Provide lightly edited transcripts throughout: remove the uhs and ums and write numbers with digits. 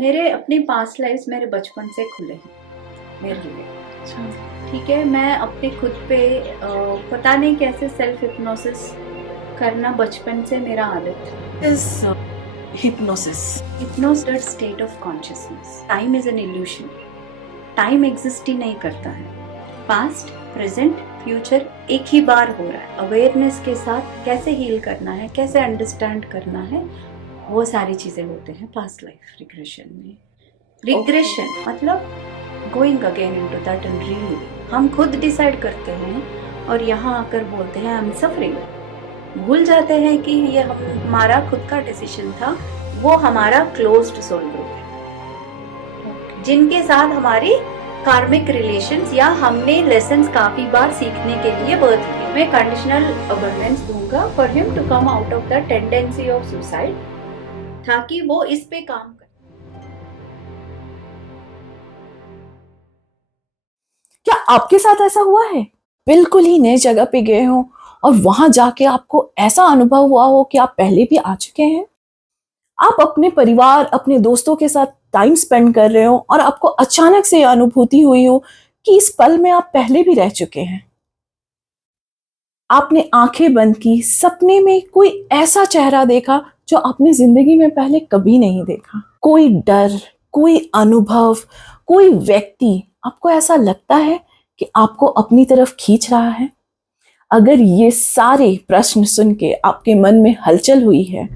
मेरे अपनी past life मेरे बचपन से खुले हैं मेरे लिए। अच्छा। ठीक है, मैं अपने खुद पे पता नहीं कैसे सेल्फ हिप्नोसिस करना बचपन से मेरा आदत है। Is hypnosis? Hypnosis state of consciousness. Time is an illusion. Time exist ही नहीं करता है। पास्ट, प्रेजेंट, फ्यूचर एक ही बार हो रहा है। अवेयरनेस के साथ कैसे हील करना है, कैसे अंडरस्टैंड करना है, वो सारी चीजें होते हैं पास्ट लाइफ रिग्रेशन में। रिग्रेशन मतलब going again into that and reliving. हम खुद डिसाइड करते हैं और यहाँ आकर बोलते हैं आई एम सफरिंग। भूल जाते हैं कि ये हमारा खुद का डिसीजन था। वो हमारा क्लोज्ड सोल ग्रुप है जिनके साथ हमारी कार्मिक रिलेशंस या हमने लेसन्स काफी बार सीखने के लिए बर्थ किए। मैं कंडीशनल अबंडेंस दूंगा for him to come out of the tendency of suicide, ताकि वो इस पे काम करे। क्या आपके साथ ऐसा हुआ है? बिल्कुल ही नई जगह पे गए हो और वहां जाके आपको ऐसा अनुभव हुआ हो कि आप पहले भी आ चुके हैं। आप अपने परिवार, अपने दोस्तों के साथ टाइम स्पेंड कर रहे हो और आपको अचानक से यह अनुभूति हुई हो कि इस पल में आप पहले भी रह चुके हैं। आपने आंखें बंद की, सपने में कोई ऐसा चेहरा देखा जो आपने जिंदगी में पहले कभी नहीं देखा। कोई डर, कोई अनुभव, कोई व्यक्ति आपको ऐसा लगता है कि आपको अपनी तरफ खींच रहा है। अगर ये सारे प्रश्न सुन के आपके मन में हलचल हुई है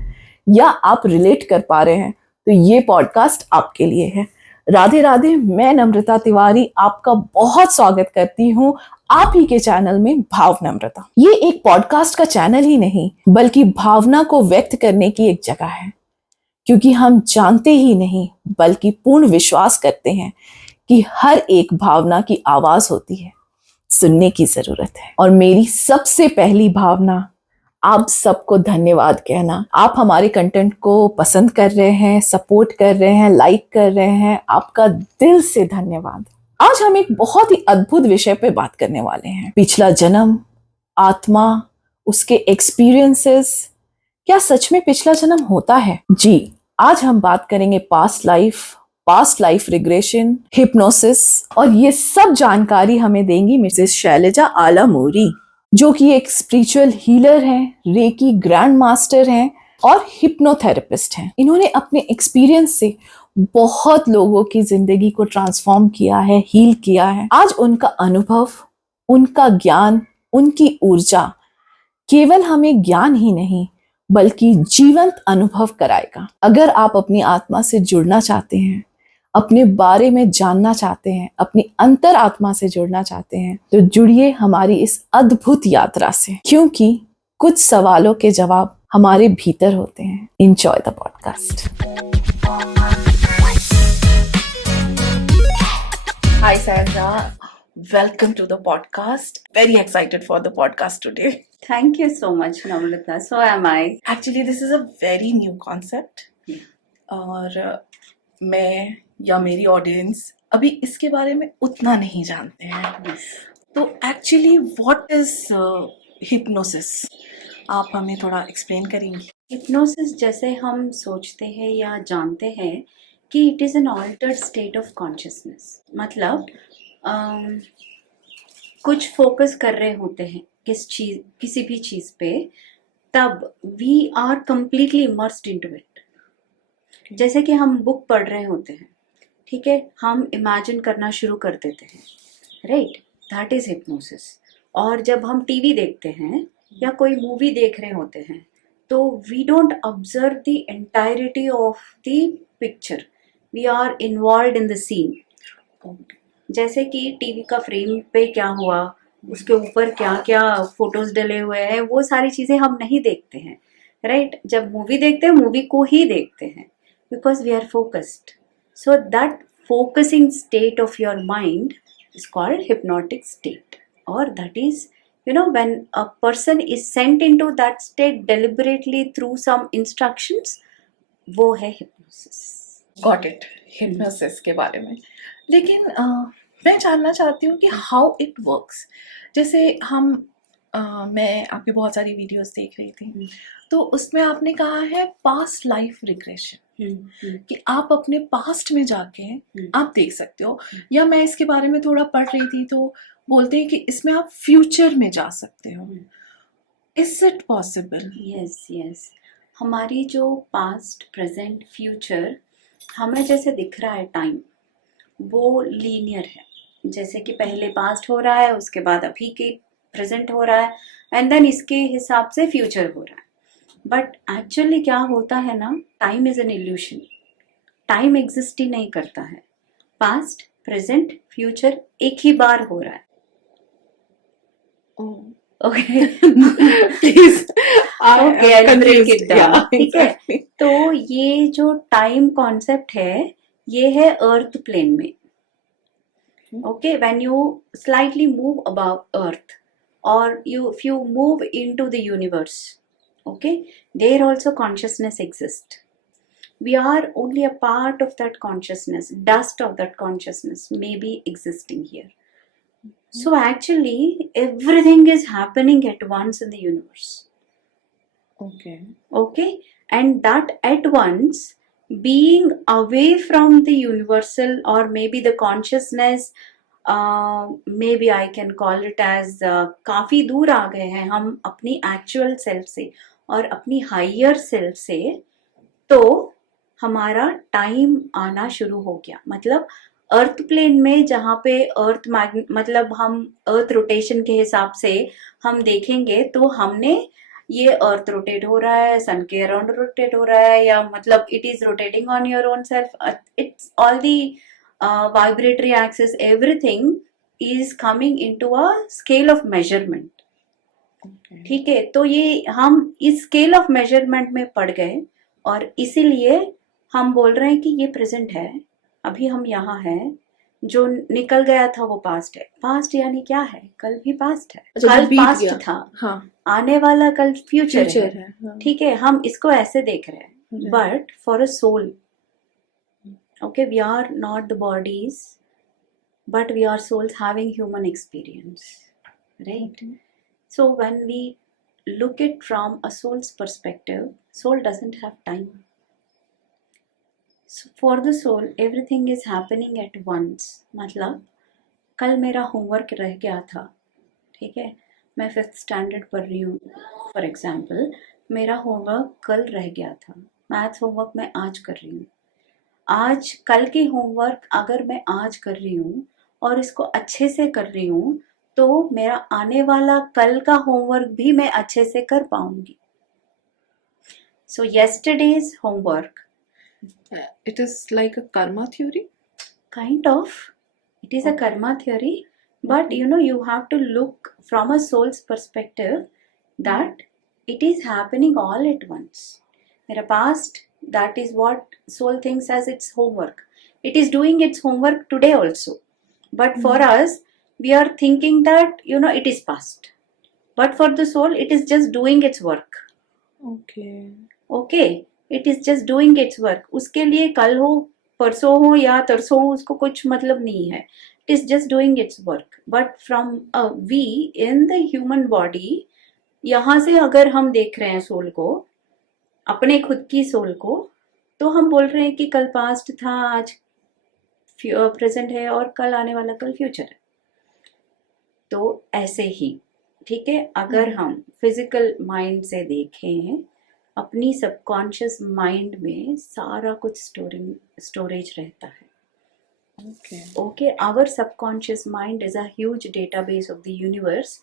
या आप रिलेट कर पा रहे हैं तो ये पॉडकास्ट आपके लिए है। राधे राधे, मैं नम्रता तिवारी आपका बहुत स्वागत करती हूँ आप ही के चैनल में भाव नम्रता। ये एक पॉडकास्ट का चैनल ही नहीं बल्कि भावना को व्यक्त करने की एक जगह है, क्योंकि हम जानते ही नहीं बल्कि पूर्ण विश्वास करते हैं कि हर एक भावना की आवाज होती है, सुनने की जरूरत है। और मेरी सबसे पहली भावना आप सबको धन्यवाद कहना। आप हमारे कंटेंट को पसंद कर रहे हैं, सपोर्ट कर रहे हैं, लाइक कर रहे हैं, आपका दिल से धन्यवाद। आज हम एक बहुत ही अद्भुत विषय पे बात करने वाले हैं। पिछला जन्म, आत्मा, उसके एक्सपीरियंसेस। क्या सच में पिछला जन्म होता है? जी, आज हम बात करेंगे पास्ट लाइफ रिग्रेशन, हिप्नोसिस, और ये सब जानकारी हमें देंगी मिसेस शैलजा आलामूरी, जो कि एक स्पिरिचुअल हीलर हैं, रेकी ग्रैंड मास्टर हैं और हिप्नोथेरेपिस्ट हैं। इन्होंने अपने एक्सपीरियंस से बहुत लोगों की जिंदगी को ट्रांसफॉर्म किया है, हील किया है। आज उनका अनुभव, उनका ज्ञान, उनकी ऊर्जा केवल हमें ज्ञान ही नहीं बल्कि जीवंत अनुभव कराएगा। अगर आप अपनी आत्मा से जुड़ना चाहते हैं, अपने बारे में जानना चाहते हैं, अपनी अंतर आत्मा से जुड़ना चाहते हैं, तो जुड़िए हमारी इस अद्भुत यात्रा से, क्योंकि कुछ सवालों के जवाब हमारे भीतर होते हैं। Enjoy the podcast. Hi Shailaja, welcome to the podcast. Very excited for the podcast today. Thank you so much, Namrata. So am I. Actually, this is a very new concept. और मैं या मेरी ऑडियंस अभी इसके बारे में उतना नहीं जानते हैं। तो एक्चुअली व्हाट इज हिप्नोसिस? आप हमें थोड़ा एक्सप्लेन करेंगी? हिप्नोसिस जैसे हम सोचते हैं या जानते हैं कि it is an altered state of consciousness. मतलब कुछ फोकस कर रहे होते हैं किसी भी चीज़ पे, तब we are completely immersed into it. जैसे कि हम बुक पढ़ रहे होते हैं, ठीक है, हम इमेजिन करना शुरू कर देते हैं, राइट, दैट इज हिप्नोसिस। और जब हम टीवी देखते हैं या कोई मूवी देख रहे होते हैं तो we don't observe the entirety of the picture, we are involve in the scene. जैसे कि टीवी का फ्रेम पे क्या हुआ, उसके ऊपर क्या क्या फोटोज डले हुए हैं, वो सारी चीज़ें हम नहीं देखते हैं, राइट। जब मूवी देखते हैं मूवी को ही देखते हैं because we are focused. So that focusing state of your mind is called hypnotic state, or that is, when a person is sent into that state deliberately through some instructions, वो है hypnosis. Got it, hypnosis के बारे में। लेकिन मैं जानना चाहती हूँ कि हाउ इट वर्क्स। जैसे मैं आपकी बहुत सारी वीडियोस देख रही थी, तो उसमें आपने कहा है पास्ट लाइफ रिग्रेशन। कि आप अपने पास्ट में जाके आप देख सकते हो, या मैं इसके बारे में थोड़ा पढ़ रही थी तो बोलते हैं कि इसमें आप फ्यूचर में जा सकते हो। Is it possible? Yes yes, हमारी जो पास्ट प्रेजेंट फ्यूचर हमें जैसे दिख रहा है टाइम, वो लीनियर है। जैसे कि पहले पास्ट हो रहा है, उसके बाद अभी के प्रेजेंट हो रहा है, एंड देन इसके हिसाब से फ्यूचर हो रहा है। बट एक्चुअली क्या होता है ना, time is an illusion. Time exist ही नहीं करता है। पास्ट प्रेजेंट फ्यूचर एक ही बार हो रहा है। Okay please okay, I break it down. ठीक है, एग्जैक्टली। तो ये जो टाइम कॉन्सेप्ट है, ये है अर्थ प्लेन में। Okay, when you slightly move above earth, or if you move into the universe, okay, there also consciousness exists. We are only a part of that consciousness. Dust of that consciousness may be existing here. So actually everything is happening at once in the universe. Okay, and that at once, being away from the universal, or maybe the consciousness, maybe I can call it as काफी दूर आ गए हैं हम अपनी actual self से और अपनी higher self से, तो हमारा टाइम आना शुरू हो गया। मतलब अर्थ प्लेन में, जहाँ पे अर्थ मतलब हम अर्थ रोटेशन के हिसाब से हम देखेंगे, तो हमने ये अर्थ रोटेट हो रहा है, सन के अराउंड रोटेट हो रहा है, या मतलब it is rotating on your own self, it's all the vibratory axis, everything is coming into a scale of measurement. ठीक है, तो ये हम इस स्केल ऑफ मेजरमेंट में पड़ गए, और इसीलिए हम बोल रहे हैं कि ये प्रेजेंट है, अभी हम यहाँ हैं। जो निकल गया था वो पास्ट है। पास्ट यानी क्या है? कल भी पास्ट है, कल पास्ट था। हाँ, आने वाला कल फ्यूचर है। हाँ। ठीक है, हम इसको ऐसे देख रहे हैं। But for a soul, okay, we are not the bodies, but we are souls having human experience, right? So when we look it from a soul's perspective, soul doesn't have time. So for the soul everything is happening at once. मतलब कल मेरा homework रह गया था, ठीक है, मैं 5th standard पढ़ रही हूँ फॉर एग्जाम्पल, मेरा होमवर्क कल रह गया था, मैथ्स होमवर्क मैं आज कर रही हूँ। आज कल की होमवर्क अगर मैं आज कर रही हूँ और इसको अच्छे से कर रही हूँ, तो मेरा आने वाला कल का होमवर्क भी मैं अच्छे से कर पाऊंगी। So yesterday's homework, It is like a karma theory. kind of, it is a karma theory, but you have to look from a soul's perspective that it is happening all at once. मेरा past, that is what soul thinks as its homework. It is doing its homework today also, but for us we are thinking that it is past, but for the soul it is just doing its work. Okay, it is just doing its work. उसके लिए कल हो, परसों हो या तरसों हो, उसको कुछ मतलब नहीं है. It is just doing its work. But from we in the human body, यहाँ से अगर हम देख रहे हैं सोल को, अपने खुद की सोल को, तो हम बोल रहे हैं कि कल पास्ट था, आज प्रेजेंट है, और कल आने वाला कल फ्यूचर है. तो ऐसे ही, ठीक है, अगर हम फिजिकल माइंड से देखें, अपनी सबकॉन्शियस माइंड में सारा कुछ स्टोरेज रहता है. Okay, our subconscious mind is a huge database of the universe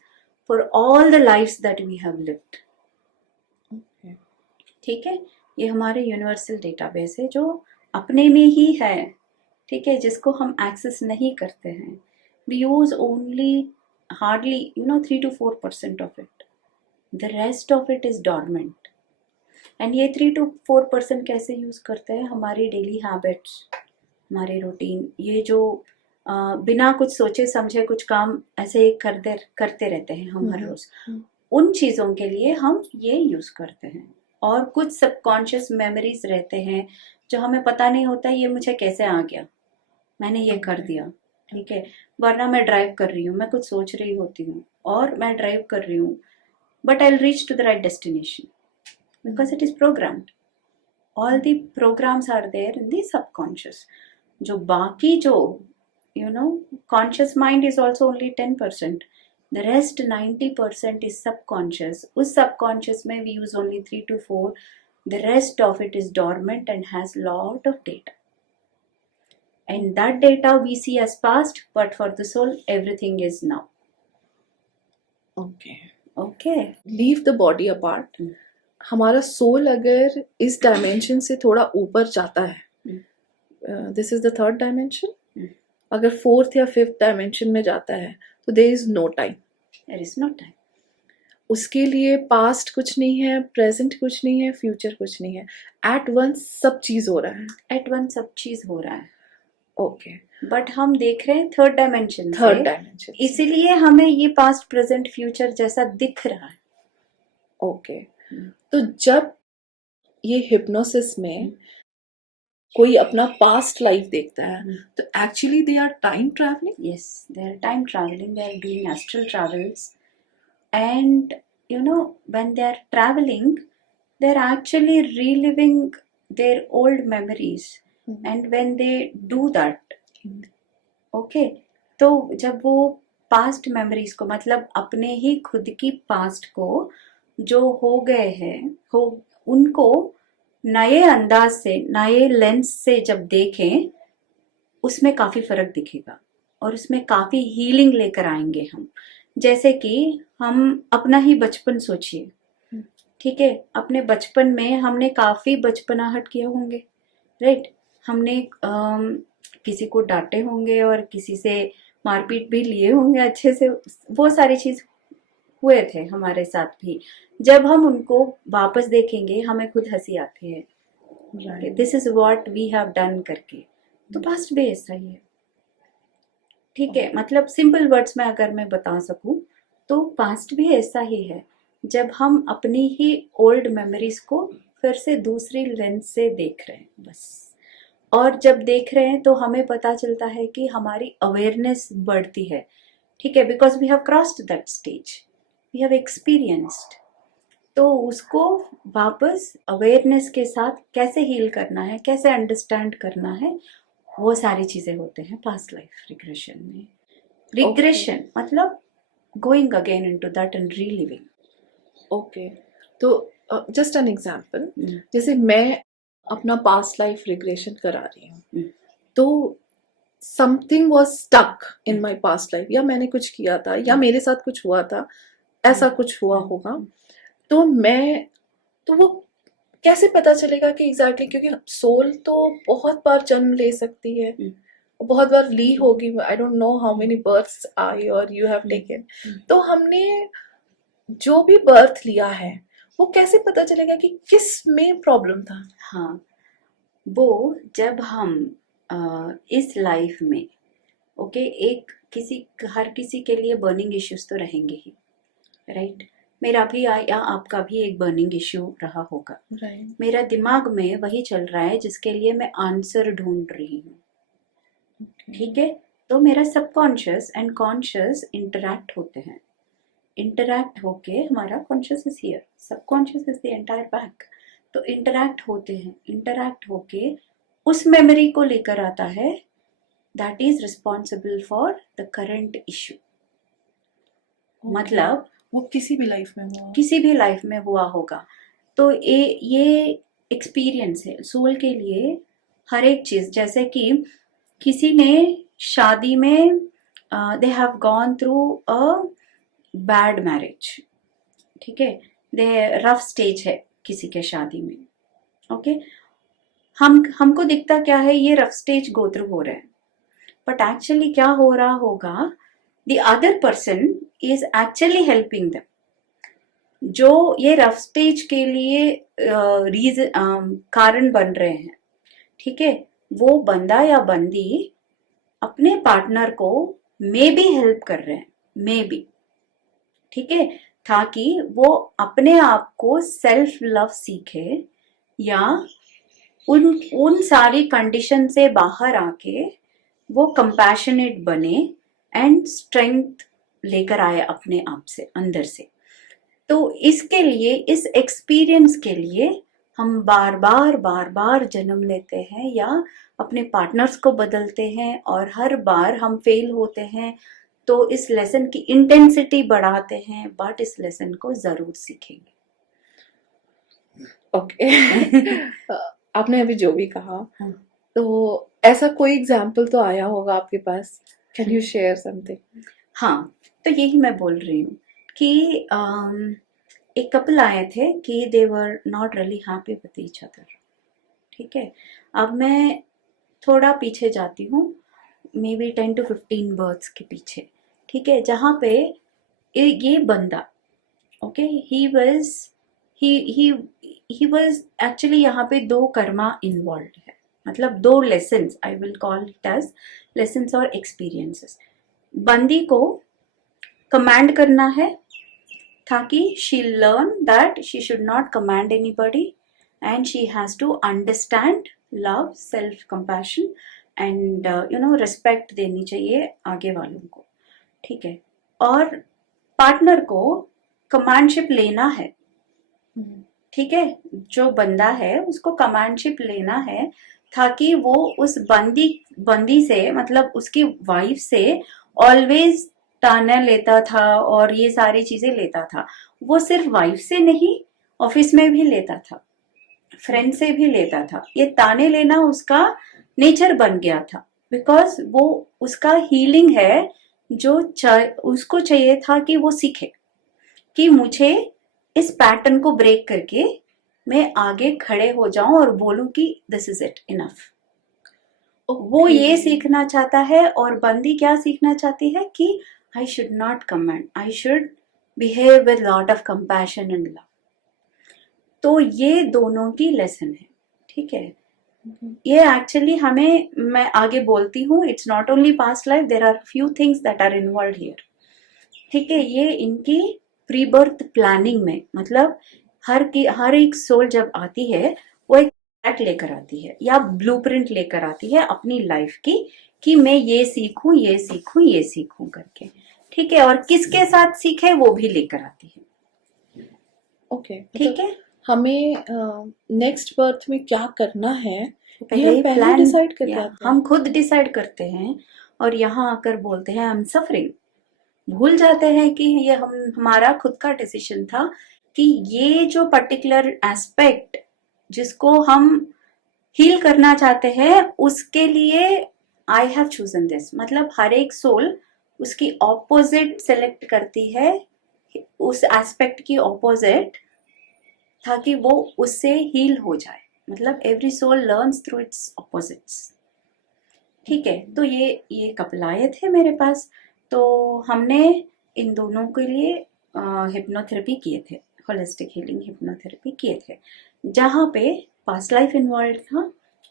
for all the lives that we have lived. ठीक है, ये हमारे यूनिवर्सल डेटाबेस है जो अपने में ही है, ठीक है, जिसको हम एक्सेस नहीं करते हैं. We use only hardly 3 to 4% of it. The rest of it is dormant. And ये 3 to 4% कैसे यूज करते हैं? हमारी डेली हैबिट्स, हमारे रूटीन, ये जो बिना कुछ सोचे समझे कुछ काम ऐसे करते रहते हैं हम हर रोज, उन चीज़ों के लिए हम ये यूज करते हैं. और कुछ सबकॉन्शियस मेमोरीज रहते हैं जो हमें पता नहीं होता ये मुझे कैसे आ गया, मैंने ये कर दिया, ठीक है. वरना मैं ड्राइव कर रही हूँ, मैं कुछ सोच रही होती हूँ और मैं ड्राइव कर रही हूँ, but I will reach to the right destination because it is programmed. All the programs are there in the subconscious. जो बाकी जो conscious mind is also only 10%. The rest 90% is subconscious. उस subconscious में we use only 3 to 4. The rest of it is dormant and has lot of data. And that data we see as past, but for the soul, everything is now. Okay, Okay. Leave the body apart. हमारा soul अगर इस dimension से थोड़ा ऊपर जाता है, this is the third dimension, अगर fourth या फिफ्थ डायमेंशन में जाता है तो there is no time. There is no time. उसके लिए पास्ट कुछ नहीं है, प्रेजेंट कुछ नहीं है, फ्यूचर कुछ नहीं है. एट वंस सब चीज हो रहा है. At once सब चीज हो रहा है. ओके, बट हम देख रहे हैं थर्ड डायमेंशन थर्ड से, डायमेंशन. इसीलिए हमें ये पास्ट प्रेजेंट फ्यूचर जैसा दिख रहा है. ओके, तो जब ये हिप्नोसिस में कोई अपना पास्ट लाइफ देखता है तो actually they are time travelling. Yes, they are time traveling, they are doing astral travels, and when they are traveling, they are actually reliving their old memories. And when they do that, okay, तो जब वो past memories को, मतलब अपने ही खुद की past को जो हो गए हैं, उनको नए अंदाज से, नए लेंस से जब देखें, उसमें काफी फर्क दिखेगा और उसमें काफी हीलिंग लेकर आएंगे हम. जैसे कि हम अपना ही बचपन सोचिए, ठीक है, अपने बचपन में हमने काफी बचपनाहट किए होंगे, राइट. हमने किसी को डांटे होंगे और किसी से मारपीट भी लिए होंगे अच्छे से. वो सारी चीज हुए थे हमारे साथ भी. जब हम उनको वापस देखेंगे हमें खुद हंसी आती है, this is what we have done करके. तो पास्ट भी ऐसा ही है, ठीक है. मतलब सिंपल वर्ड्स में अगर मैं बता सकूं तो पास्ट भी ऐसा ही है. जब हम अपनी ही ओल्ड मेमोरीज को फिर से दूसरी लेंस से देख रहे हैं बस. और जब देख रहे हैं तो हमें पता चलता है कि हमारी अवेयरनेस बढ़ती है, ठीक है, because we have crossed that stage, we have experienced. तो उसको वापस अवेयरनेस के साथ कैसे हील करना है, कैसे अंडरस्टैंड करना है, वो सारी चीजें होते हैं पास्ट लाइफ रिग्रेशन में. रिग्रेशन मतलब going again into that and reliving. Okay, तो जस्ट एन एग्जांपल, जैसे मैं अपना पास्ट लाइफ रिग्रेशन करा रही हूँ, तो something was stuck in my past life, या मैंने कुछ किया था या मेरे साथ कुछ हुआ था, ऐसा कुछ हुआ होगा. तो वो कैसे पता चलेगा कि एग्जैक्टली, क्योंकि सोल तो बहुत बार जन्म ले सकती है, बहुत बार ली होगी. I don't know how many births I और यू हैव टेकन. तो हमने जो भी बर्थ लिया है वो कैसे पता चलेगा कि किस में प्रॉब्लम था. हाँ, वो जब हम इस लाइफ में, ओके, एक हर किसी के लिए बर्निंग इश्यूज तो रहेंगे ही, राइट. मेरा भी या आपका भी एक बर्निंग इश्यू रहा होगा. मेरा दिमाग में वही चल रहा है जिसके लिए मैं आंसर ढूंढ रही हूँ, ठीक है. तो मेरा सबकॉन्शियस एंड कॉन्शियस इंटरैक्ट होते हैं. इंटरैक्ट होके हमारा conscious is here, subconscious is the entire back. तो इंटरैक्ट होते हैं, इंटरैक्ट होके उस मेमोरी को लेकर आता है that is responsible for the current issue. मतलब वो किसी भी लाइफ में हुआ होगा. तो ये एक्सपीरियंस है सोल के लिए. हर एक चीज, जैसे कि किसी ने शादी में they have gone through a bad marriage, ठीक है, दे रफ स्टेज है किसी के शादी में, ओके. हमको दिखता क्या है, ये रफ स्टेज गो थ्रू हो रहा है, बट एक्चुअली क्या हो रहा होगा, the other person is actually helping them. जो ये रफ स्टेज के लिए कारण बन रहे हैं, ठीक है, वो बंदा या बंदी अपने पार्टनर को मे बी हेल्प कर रहे हैं, मे बी, ठीक है, ताकि वो अपने आप को सेल्फ लव सीखे या उन सारी कंडीशन से बाहर आके वो कंपैशनेट बने एंड स्ट्रेंथ लेकर आए अपने आप से, अंदर से. तो इसके लिए, इस एक्सपीरियंस के लिए हम बार बार जन्म लेते हैं या अपने पार्टनर्स को बदलते हैं और हर बार हम फेल होते हैं, तो इस लेसन की इंटेंसिटी बढ़ाते हैं, बट इस लेसन को जरूर सीखेंगे। ओके। आपने अभी जो भी कहा, हाँ। तो ऐसा कोई एग्जाम्पल तो आया होगा आपके पास, कैन यू शेयर समथिंग? हाँ, तो यही मैं बोल रही हूँ कि एक कपल आए थे कि they were not really happy with each other. ठीक है, अब मैं थोड़ा पीछे जाती हूँ, मे बी 10 to 15 बर्थ्स के पीछे। ठीक है, जहाँ पे ये बंदा, ओके, ही वॉज एक्चुअली, यहाँ पे दो कर्मा इन्वॉल्व है, मतलब दो lessons, I will call it as lessons और एक्सपीरियंसेस। बंदी को कमांड करना है ताकि she learn that she should not command anybody and she has to understand love, self compassion and respect देनी चाहिए आगे वालों को। ठीक है, और पार्टनर को कमांडशिप लेना है। ठीक है, जो बंदा है उसको कमांडशिप लेना है ताकि वो उस बंदी से, मतलब उसकी वाइफ से ऑलवेज ताना लेता था और ये सारी चीजें लेता था। वो सिर्फ वाइफ से नहीं, ऑफिस में भी लेता था, फ्रेंड से भी लेता था। ये ताने लेना उसका नेचर बन गया था, बिकॉज वो उसका हीलिंग है, जो उसको चाहिए था कि वो सीखे कि मुझे इस पैटर्न को ब्रेक करके मैं आगे खड़े हो जाऊं और बोलूं कि दिस इज इट, इनफ। वो ये सीखना चाहता है, और बंदी क्या सीखना चाहती है कि I should not comment, I should behave with lot of compassion and love. तो ये दोनों की लेसन है। ठीक है, ये एक्चुअली हमें, मैं आगे बोलती हूँ, it's not only past life, there are few things that are involve here. ठीक है, ये इनकी प्री बर्थ प्लानिंग में, मतलब हर एक सोल जब आती है वो एक ट्रैक लेकर आती है या ब्लूप्रिंट लेकर आती है अपनी लाइफ की, कि मैं ये सीखूं, ये सीखूं, ये सीखूं करके। ठीक है, और किसके साथ सीखे वो भी लेकर आती है। ओके, ठीक है, हमें नेक्स्ट बर्थ में क्या करना है ये पहले हम ही पहले प्लान, डिसाइड करके आते हैं। हम खुद डिसाइड करते हैं और यहाँ आकर बोलते हैं आई एम सफरिंग। भूल जाते हैं कि ये हमारा खुद का डिसीजन था कि ये जो पर्टिकुलर एस्पेक्ट जिसको हम हील करना चाहते हैं, उसके लिए आई हैव चूजन दिस। मतलब हर एक सोल उसकी ऑपोजिट सेलेक्ट करती है, उस एस्पेक्ट की ऑपोजिट, ताकि वो उससे हील हो जाए। मतलब every soul learns through its opposites. ठीक है, तो ये कपल आए थे मेरे पास, तो हमने इन दोनों के लिए हिप्नोथेरेपी किए थे, होलिस्टिक हीलिंग हिप्नोथेरेपी किए थे, जहाँ पे पास्ट लाइफ इन्वॉल्व था,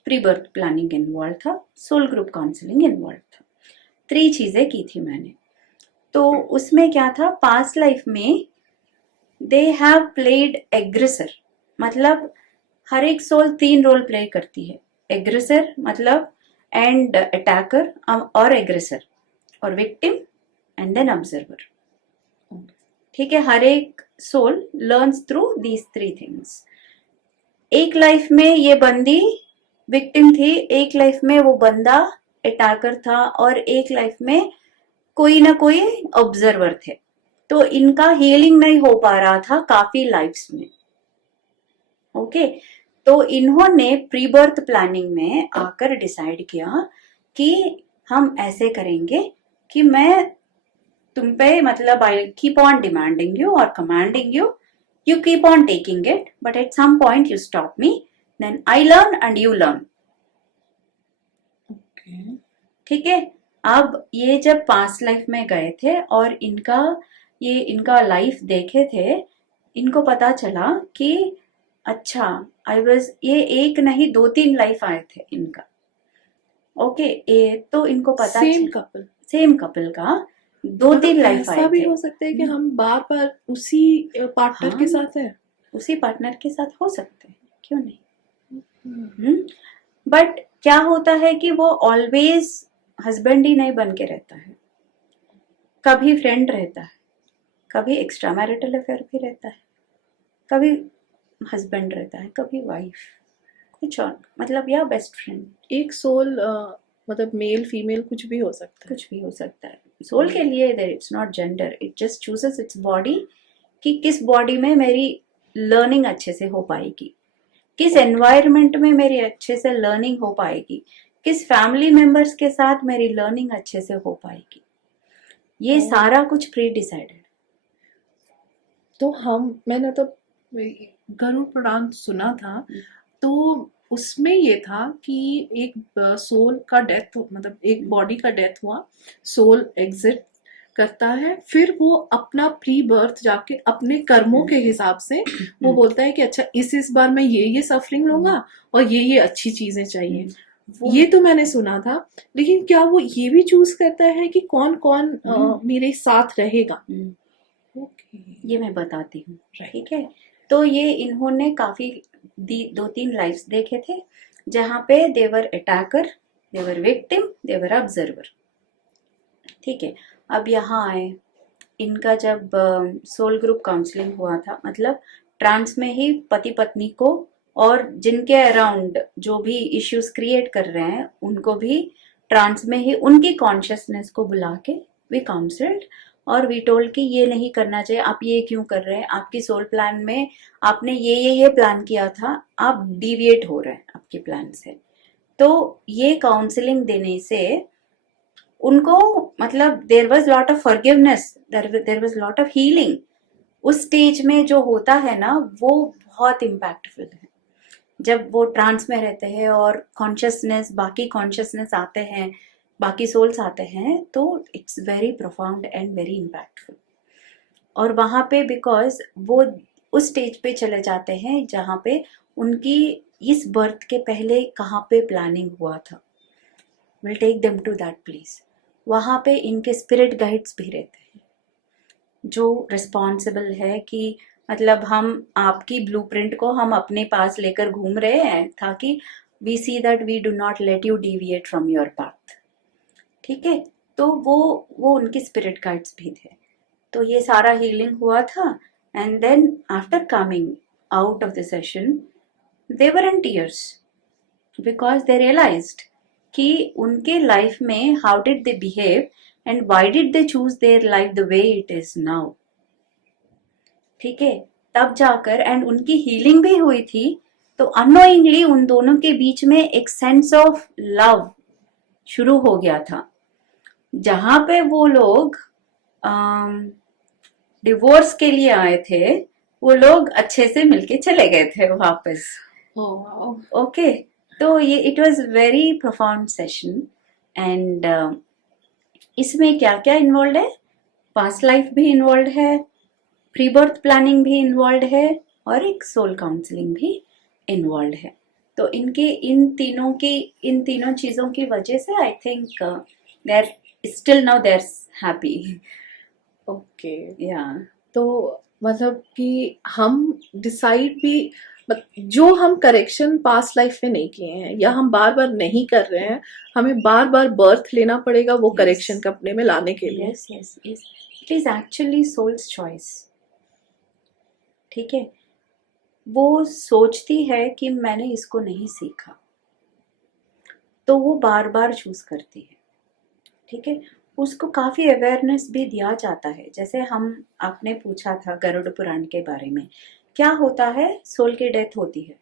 प्री बर्थ प्लानिंग इन्वॉल्व था, सोल ग्रुप काउंसलिंग इन्वॉल्व था। 3 चीजें की थी मैंने। तो उसमें क्या था, पास्ट लाइफ में दे हैव प्लेड एग्रेसर, मतलब हर एक सोल 3 रोल प्ले करती है। एग्रेसर मतलब एंड अटैकर और एग्रेसर, और विक्टिम एंड देन ऑब्जर्वर। ठीक है, हर एक सोल लर्न्स थ्रू दीज 3 थिंग्स। एक लाइफ में ये बंदी विक्टिम थी, एक लाइफ में वो बंदा अटैकर था, और एक लाइफ में कोई ना कोई ऑब्जर्वर थे। तो इनका हीलिंग नहीं हो पा रहा था काफी लाइफ्स में। ओके, तो इन्होंने प्री बर्थ प्लानिंग में आकर डिसाइड किया कि हम ऐसे करेंगे कि मैं तुम पे, मतलब I keep on demanding you और commanding you, you keep on taking it, but at some point you stop me, then I learn and you learn. ठीक है, अब ये जब पास्ट लाइफ में गए थे और इनका लाइफ देखे थे, इनको पता चला कि अच्छा, आई वाज, ये एक नहीं 2-3 लाइफ आए थे इनका। ओके, तो इनको पता सेम कपल का 2-3 लाइफ आए थे। ऐसा भी हो सकता है कि हम बार बार उसी पार्टनर के साथ है, उसी पार्टनर के साथ हो सकते हैं, क्यों नहीं। बट क्या होता है कि वो ऑलवेज हस्बैंड ही नहीं बन के रहता है, कभी फ्रेंड रहता है, कभी एक्स्ट्रा मैरिटल अफेयर भी रहता है, कभी हस्बैंड रहता है, कभी वाइफ, कुछ और, मतलब या बेस्ट फ्रेंड, एक सोल मतलब मेल फीमेल कुछ भी हो सकता है। कुछ भी हो सकता है। सोल के लिए it's not gender, it just chooses its body, कि किस बॉडी में मेरी लर्निंग अच्छे से हो पाएगी, किस एनवायरनमेंट में मेरी अच्छे से लर्निंग हो पाएगी, किस फैमिली मेंबर्स के साथ मेरी लर्निंग अच्छे से हो पाएगी, ये सारा कुछ प्री डिसाइडेड। तो मैंने तो गरुड़ पुराण सुना था, तो उसमें ये था कि एक सोल का डेथ, मतलब एक बॉडी का डेथ हुआ, सोल एग्जिट करता है, फिर वो अपना प्री बर्थ जाके अपने कर्मों के हिसाब से वो बोलता है कि अच्छा इस बार मैं ये सफरिंग लूंगा और ये अच्छी चीजें चाहिए। ये तो मैंने सुना था, लेकिन क्या वो ये भी चूज करता है कि कौन कौन मेरे साथ रहेगा? ये मैं बताती हूँ, ठीक है। तो ये इन्होंने काफी 2-3 लाइफ्स देखे थे, जहाँ पे देवर अटैकर, देवर विक्टिम, देवर ऑब्जर्वर, ठीक है। अब यहाँ आए, इनका जब सोल ग्रुप काउंसलिंग हुआ था, मतलब ट्रांस में ही पति पत्नी को और जिनके अराउंड जो भी इश्यूज क्रिएट कर रहे हैं उनको भी ट्रांस में ही उनकी कॉन्शियसनेस को बुला के वी काउंसल्ड, और वी टोल्ड कि ये नहीं करना चाहिए, आप ये क्यों कर रहे हैं, आपकी सोल प्लान में आपने ये प्लान किया था, आप डिविएट हो रहे हैं आपके प्लान से। तो ये काउंसलिंग देने से उनको, मतलब there was lot of forgiveness, there was lot of healing. उस स्टेज में जो होता है ना, वो बहुत इम्पैक्टफुल है। जब वो ट्रांस में रहते हैं और कॉन्शियसनेस, बाकी कॉन्शियसनेस आते हैं, बाकी सोल्स आते हैं, तो it's very profound and very impactful. और वहाँ पे बिकॉज वो उस स्टेज पे चले जाते हैं जहाँ पे उनकी इस बर्थ के पहले कहाँ पे प्लानिंग हुआ था, will take them to that place. वहाँ पे इनके स्पिरिट गाइड्स भी रहते हैं जो रिस्पॉन्सिबल है कि मतलब हम आपकी ब्लूप्रिंट को हम अपने पास लेकर घूम रहे हैं, ताकि we see that we do not let you deviate from your path, ठीक है। तो वो उनके स्पिरिट गाइड्स भी थे। तो ये सारा हीलिंग हुआ था, and then after coming out of the session they were in tears, because they realised कि उनके लाइफ में how did they behave and why did they choose their life the way it is now, ठीक है। तब जाकर, and उनकी healing भी हुई थी, तो अननोइंगली उन दोनों के बीच में एक सेंस ऑफ लव शुरू हो गया था, जहां पे वो लोग डिवोर्स के लिए आए थे, वो लोग अच्छे से मिलके चले गए थे वापस। ओके, तो ये it was very profound session. And इसमें क्या क्या इन्वॉल्व है, पास्ट लाइफ भी इन्वॉल्व है, प्री बर्थ प्लानिंग भी इन्वॉल्व है, और एक सोल काउंसलिंग भी इन्वॉल्व है। तो इनके इन तीनों चीजों की वजह से I think there still now there happy. Okay, या तो मतलब कि हम डिसाइड भी, जो हम करेक्शन पास्ट लाइफ में नहीं किए हैं या हम बार बार नहीं कर रहे हैं, हमें बार बार बर्थ लेना पड़ेगा वो करेक्शन को अपने में लाने के लिए। Yes yes yes, it is actually souls choice, ठीक है। वो सोचती है कि मैंने इसको नहीं सीखा, तो वो बार बार चूज करती है, ठीक है। उसको काफी अवेयरनेस भी दिया जाता है, जैसे आपने पूछा था गरुड़ पुराण के बारे में, क्या होता है, सोल की डेथ होती है,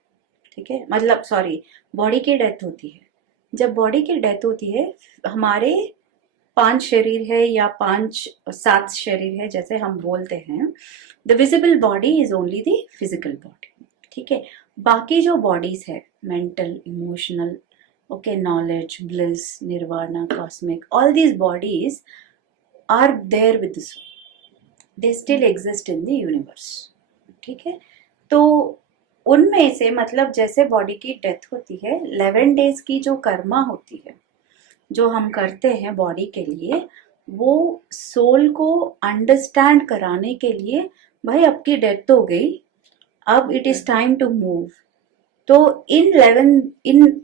ठीक है, मतलब सॉरी, बॉडी की डेथ होती है। जब बॉडी की डेथ होती है, हमारे 5 शरीर है या 5-7 शरीर है, जैसे हम बोलते हैं, the visible body is only the physical body, ठीक है। बाकी जो बॉडीज है, mental, emotional, okay, knowledge, bliss, nirvana, cosmic, all these bodies are there with the soul, they still exist in the universe, ठीक है। तो उनमें से, मतलब जैसे बॉडी की डेथ होती है, 11 डेज की जो कर्मा होती है जो हम करते हैं बॉडी के लिए, वो सोल को अंडरस्टैंड कराने के लिए, भाई अब की डेथ हो गई, अब it is time to move. तो इन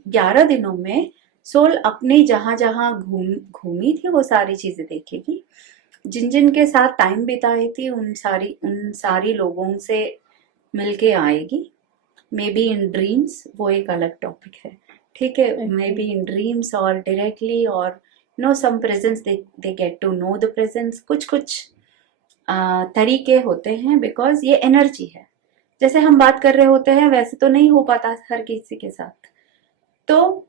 11 दिनों में सोल अपनी जहां जहां घूमी थी वो सारी चीजें देखेगी, जिन जिन के साथ टाइम बिताई थी उन सारी लोगों से मिलके आएगी, मे बी इन ड्रीम्स, वो एक अलग टॉपिक है, ठीक है, मे बी इन ड्रीम्स और डायरेक्टली, और know some presence, they get to know the presence. कुछ कुछ तरीके होते हैं, बिकॉज ये एनर्जी है। जैसे हम बात कर रहे होते हैं वैसे तो नहीं हो पाता हर किसी के साथ, तो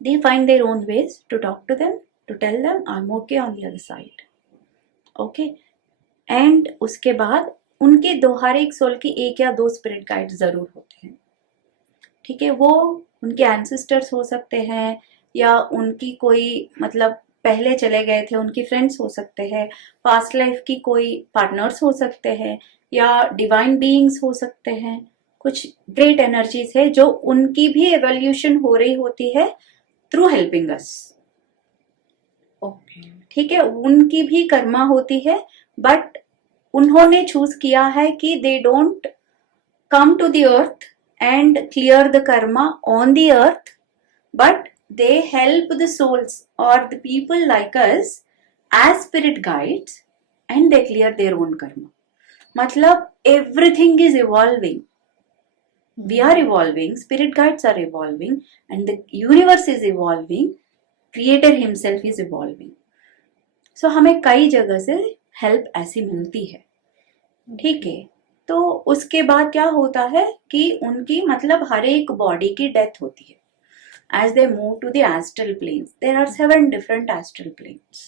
they find their own ways to talk to them, to tell them I am okay on the other side, okay. And उसके बाद उनके दो, हर एक सोल की एक या दो स्पिरिट गाइड जरूर होते हैं, ठीक है। वो उनके एंसेस्टर्स हो सकते हैं, या उनकी कोई मतलब पहले चले गए थे उनकी फ्रेंड्स हो सकते हैं, पास्ट लाइफ की कोई पार्टनर्स हो सकते हैं, या डिवाइन बीइंग्स हो सकते हैं। कुछ ग्रेट एनर्जीज है जो उनकी भी एवोल्यूशन हो रही होती है थ्रू हेल्पिंग अस, ओके, ठीक है। उनकी भी कर्मा होती है, बट उन्होंने चूज किया है कि they don't come to the earth and clear the karma on the earth, but they help the souls or the people like us as spirit guides, and they clear their own karma. मतलब everything is evolving, we are evolving, spirit guides are evolving, and the universe is evolving, creator himself is evolving. So हमें कई जगह से help ऐसी मिलती है, ठीक है। तो उसके बाद क्या होता है कि उनकी मतलब हर एक बॉडी की डेथ होती है as they move to the astral planes. There are 7 different astral planes,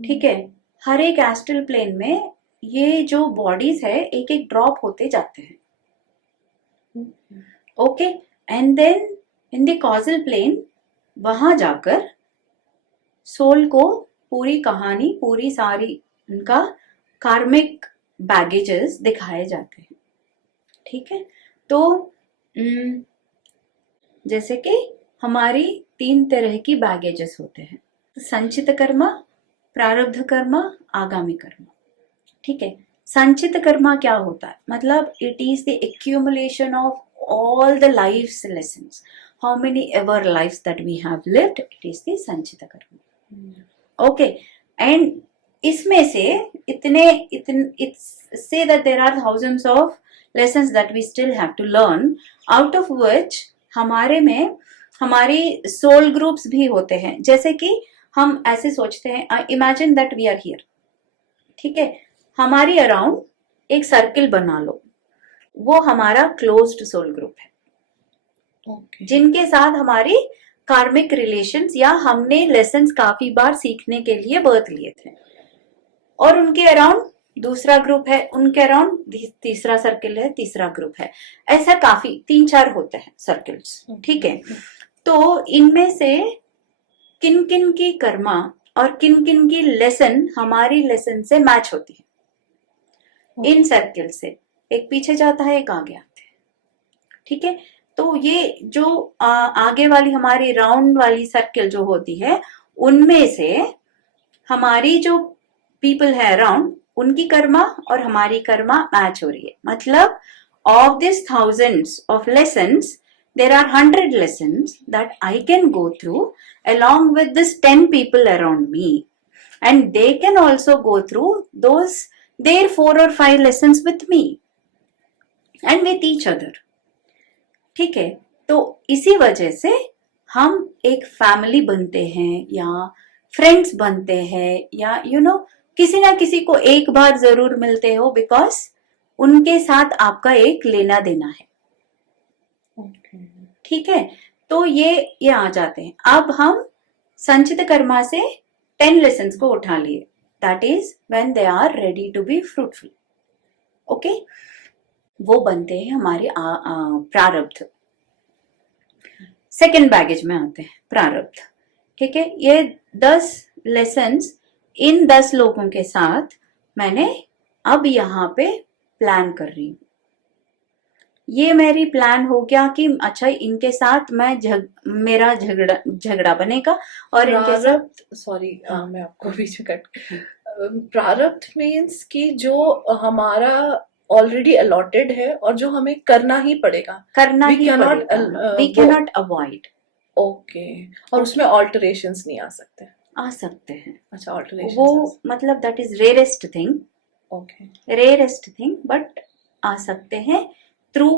ठीक है। हर एक एस्ट्रल प्लेन में ये जो बॉडीज है एक एक ड्रॉप होते जाते हैं, okay. And then in the causal plane वहां जाकर सोल को पूरी कहानी, पूरी सारी उनका कार्मिक बैगेजेस दिखाए जाते हैं, ठीक है। तो जैसे कि हमारी 3 तरह की बैगेजेस होते हैं, संचित कर्मा, प्रारब्ध कर्मा, आगामी कर्मा, ठीक है। संचित कर्मा क्या होता है, मतलब it is the accumulation of all the life's lessons, how many ever lives that we have lived, it is the sanchita karma, okay। and इसमें से it's say that there are thousands of lessons that we still have to learn, out of which हमारे में हमारी soul groups भी होते हैं। जैसे कि हम ऐसे सोचते हैं, imagine that we are here, ठीक है। हमारी अराउंड एक सर्किल बना लो, वो हमारा क्लोज्ड सोल ग्रुप है, ओके, जिनके साथ हमारी कार्मिक रिलेशंस या हमने लेसन्स काफी बार सीखने के लिए बर्थ लिए थे। और उनके अराउंड दूसरा ग्रुप है, उनके अराउंड तीसरा सर्किल है, तीसरा ग्रुप है, ऐसा काफी 3-4 होते हैं सर्किल्स, ठीक है। तो इनमें से किन किन की कर्मा और किन किन की लेसन हमारी लेसन से मैच होती है इन सर्किल से, एक पीछे जाता है एक आगे आते हैं, ठीक है। तो ये जो आगे वाली हमारी राउंड वाली सर्किल जो होती है, उनमें से हमारी जो पीपल है अराउंड, उनकी कर्मा और हमारी कर्मा मैच हो रही है। मतलब of this thousands of lessons there are 100 lessons that I can go through along with this 10 people around me, and they can also go through those their 4 or 5 lessons with me and with each other, ठीक है। तो इसी वजह से हम एक family बनते हैं या फ्रेंड्स बनते हैं, या किसी ना किसी को एक बार जरूर मिलते हो, बिकॉज उनके साथ आपका एक लेना देना है, ठीक है। तो ये आ जाते हैं। अब हम संचित कर्मा से 10 लेसन्स को उठा लिए, that is when they are ready to be fruitful, okay. वो बनते हैं हमारे प्रारब्ध। सेकेंड बैगेज में आते हैं प्रारब्ध, ठीक है। ये 10 लेसन्स इन 10 लोगों के साथ मैंने अब यहाँ पे प्लान कर रही हूँ। ये मेरी प्लान हो गया कि अच्छा इनके साथ मैं मेरा झगड़ा बनेगा, और इनके साथ सॉरी मैं आपको बीच में कट, प्रारब्ध मीन्स कि जो हमारा ऑलरेडी अलॉटेड है और जो हमें करना ही पड़ेगा, करना We ही cannot, पड़ेगा, वी कैनॉट अवॉइड, ओके। और उसमें ऑल्टरेशंस नहीं आ सकते, आ सकते हैं। अच्छा ऑल्टरेशंस वो मतलब that is rarest thing, okay, rarest thing, but आ सकते हैं through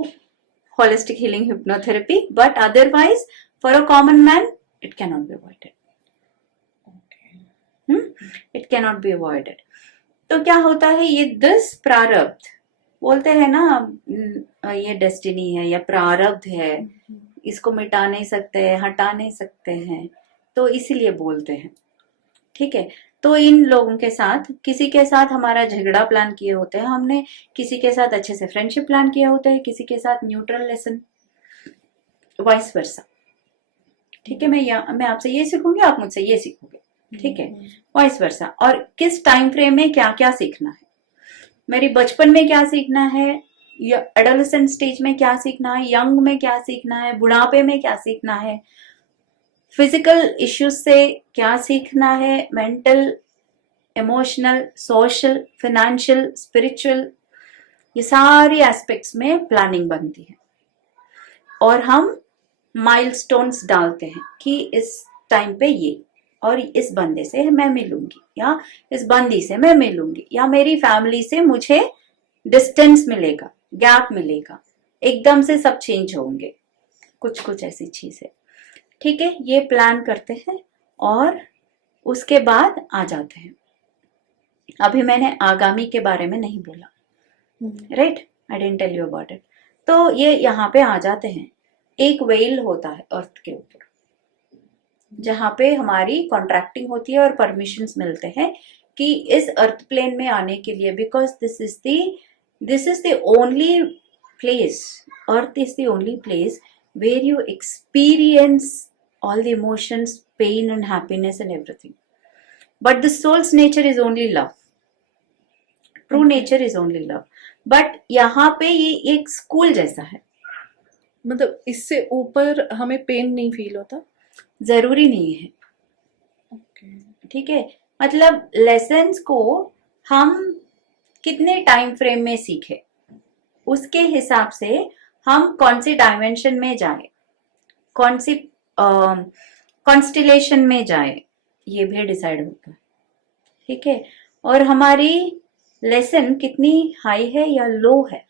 holistic healing hypnotherapy, but otherwise for a common man it cannot be avoided. It cannot be avoided. तो क्या होता है, ये 10 प्रारब्ध बोलते हैं ना, ये डेस्टिनी है या प्रारब्ध है, इसको मिटा नहीं सकते, हटा नहीं सकते हैं, तो इसीलिए बोलते हैं। ठीक है, तो इन लोगों के साथ, किसी के साथ हमारा झगड़ा प्लान किए होते हैं हमने, किसी के साथ अच्छे से फ्रेंडशिप प्लान किया होता है, किसी के साथ न्यूट्रल लेसन, वाइस वर्सा। ठीक है, मैं आपसे ये सीखूंगी, आप मुझसे ये सीखोगे। ठीक है, वाइस वर्सा। और किस टाइम फ्रेम में क्या क्या सीखना है, मेरी बचपन में क्या सीखना है, या एडोलेसेंट स्टेज में क्या सीखना है, यंग में क्या सीखना है, बुढ़ापे में क्या सीखना है, फिजिकल इश्यूज से क्या सीखना है, mental, emotional, social, financial, spiritual, ये सारी एस्पेक्ट्स में प्लानिंग बनती है। और हम माइलस्टोन्स डालते हैं कि इस टाइम पे ये, और इस बंदे से मैं मिलूंगी, या इस बंदी से मैं मिलूंगी, या मेरी फैमिली से मुझे डिस्टेंस मिलेगा, गैप मिलेगा, एकदम से सब चेंज होंगे, कुछ कुछ ऐसी चीजें। ठीक है, ये प्लान करते हैं और उसके बाद आ जाते हैं। अभी मैंने आगामी के बारे में नहीं बोला, right, I didn't tell you about it. तो ये यहाँ पे आ जाते हैं। एक वेल होता है अर्थ के ऊपर, जहां पे हमारी कॉन्ट्रैक्टिंग होती है और परमिशंस मिलते हैं कि इस अर्थ प्लेन में आने के लिए, because this is the only place, earth is the only place where you experience all the emotions, pain and happiness and everything. But the soul's nature is only love. True nature is only love. But यहाँ पे ये एक school जैसा है, मतलब इससे ऊपर हमें पेन नहीं फील होता? जरूरी नहीं है। ठीक है, मतलब लेसन्स को हम कितने टाइम फ्रेम में सीखे, उसके हिसाब से हम कौन सी डायमेंशन में जाए, कौन सी कॉन्स्टिलेशन में जाए, ये भी डिसाइड होता है। ठीक है, और हमारी लेसन कितनी हाई है या लो है,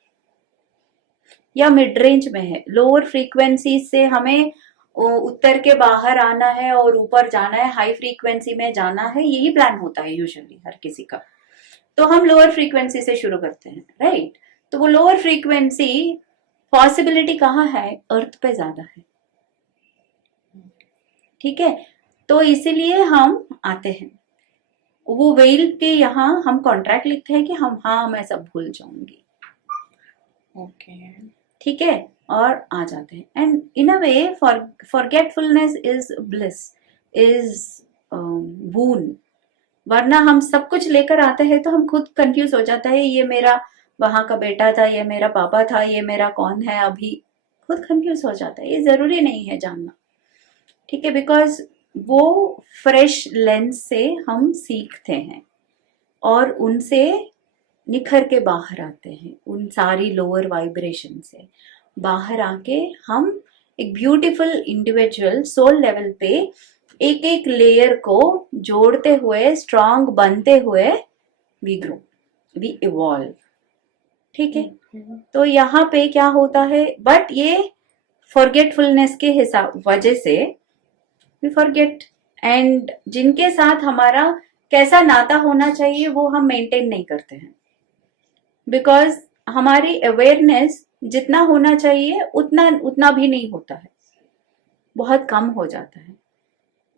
या मिड रेंज में है। लोअर फ्रीक्वेंसी से हमें उत्तर के बाहर आना है और ऊपर जाना है, हाई फ्रीक्वेंसी में जाना है, यही प्लान होता है यूजुअली हर किसी का। तो हम लोअर फ्रीक्वेंसी से शुरू करते हैं, राइट। तो वो लोअर फ्रीक्वेंसी पॉसिबिलिटी कहाँ है, अर्थ पे ज्यादा है। ठीक है, तो इसीलिए हम आते हैं, वो वेल के यहाँ हम कॉन्ट्रैक्ट लिखते हैं कि मैं सब भूल जाऊंगी। ओके, ठीक है, और आ जाते हैं। And in a way forgetfulness is bliss, is boon. वरना हम सब कुछ लेकर आते हैं तो हम खुद कंफ्यूज हो जाता है, ये मेरा वहां का बेटा था, ये मेरा पापा था, ये मेरा कौन है, अभी खुद कंफ्यूज हो जाता है। ये जरूरी नहीं है जानना। ठीक है, बिकॉज वो फ्रेश लेंस से हम सीखते हैं और उनसे निखर के बाहर आते हैं, उन सारी लोअर वाइब्रेशन से बाहर आके हम एक ब्यूटीफुल इंडिविजुअल सोल लेवल पे एक एक लेयर को जोड़ते हुए, स्ट्रांग बनते हुए वी ग्रो, वी इवॉल्व। ठीक है, तो यहाँ पे क्या होता है, बट ये फॉरगेटफुलनेस के हिसाब वजह से वी फॉरगेट, एंड जिनके साथ हमारा कैसा नाता होना चाहिए वो हम मेंटेन नहीं करते हैं, बिकॉज हमारी अवेयरनेस जितना होना चाहिए उतना भी नहीं होता है, बहुत कम हो जाता है।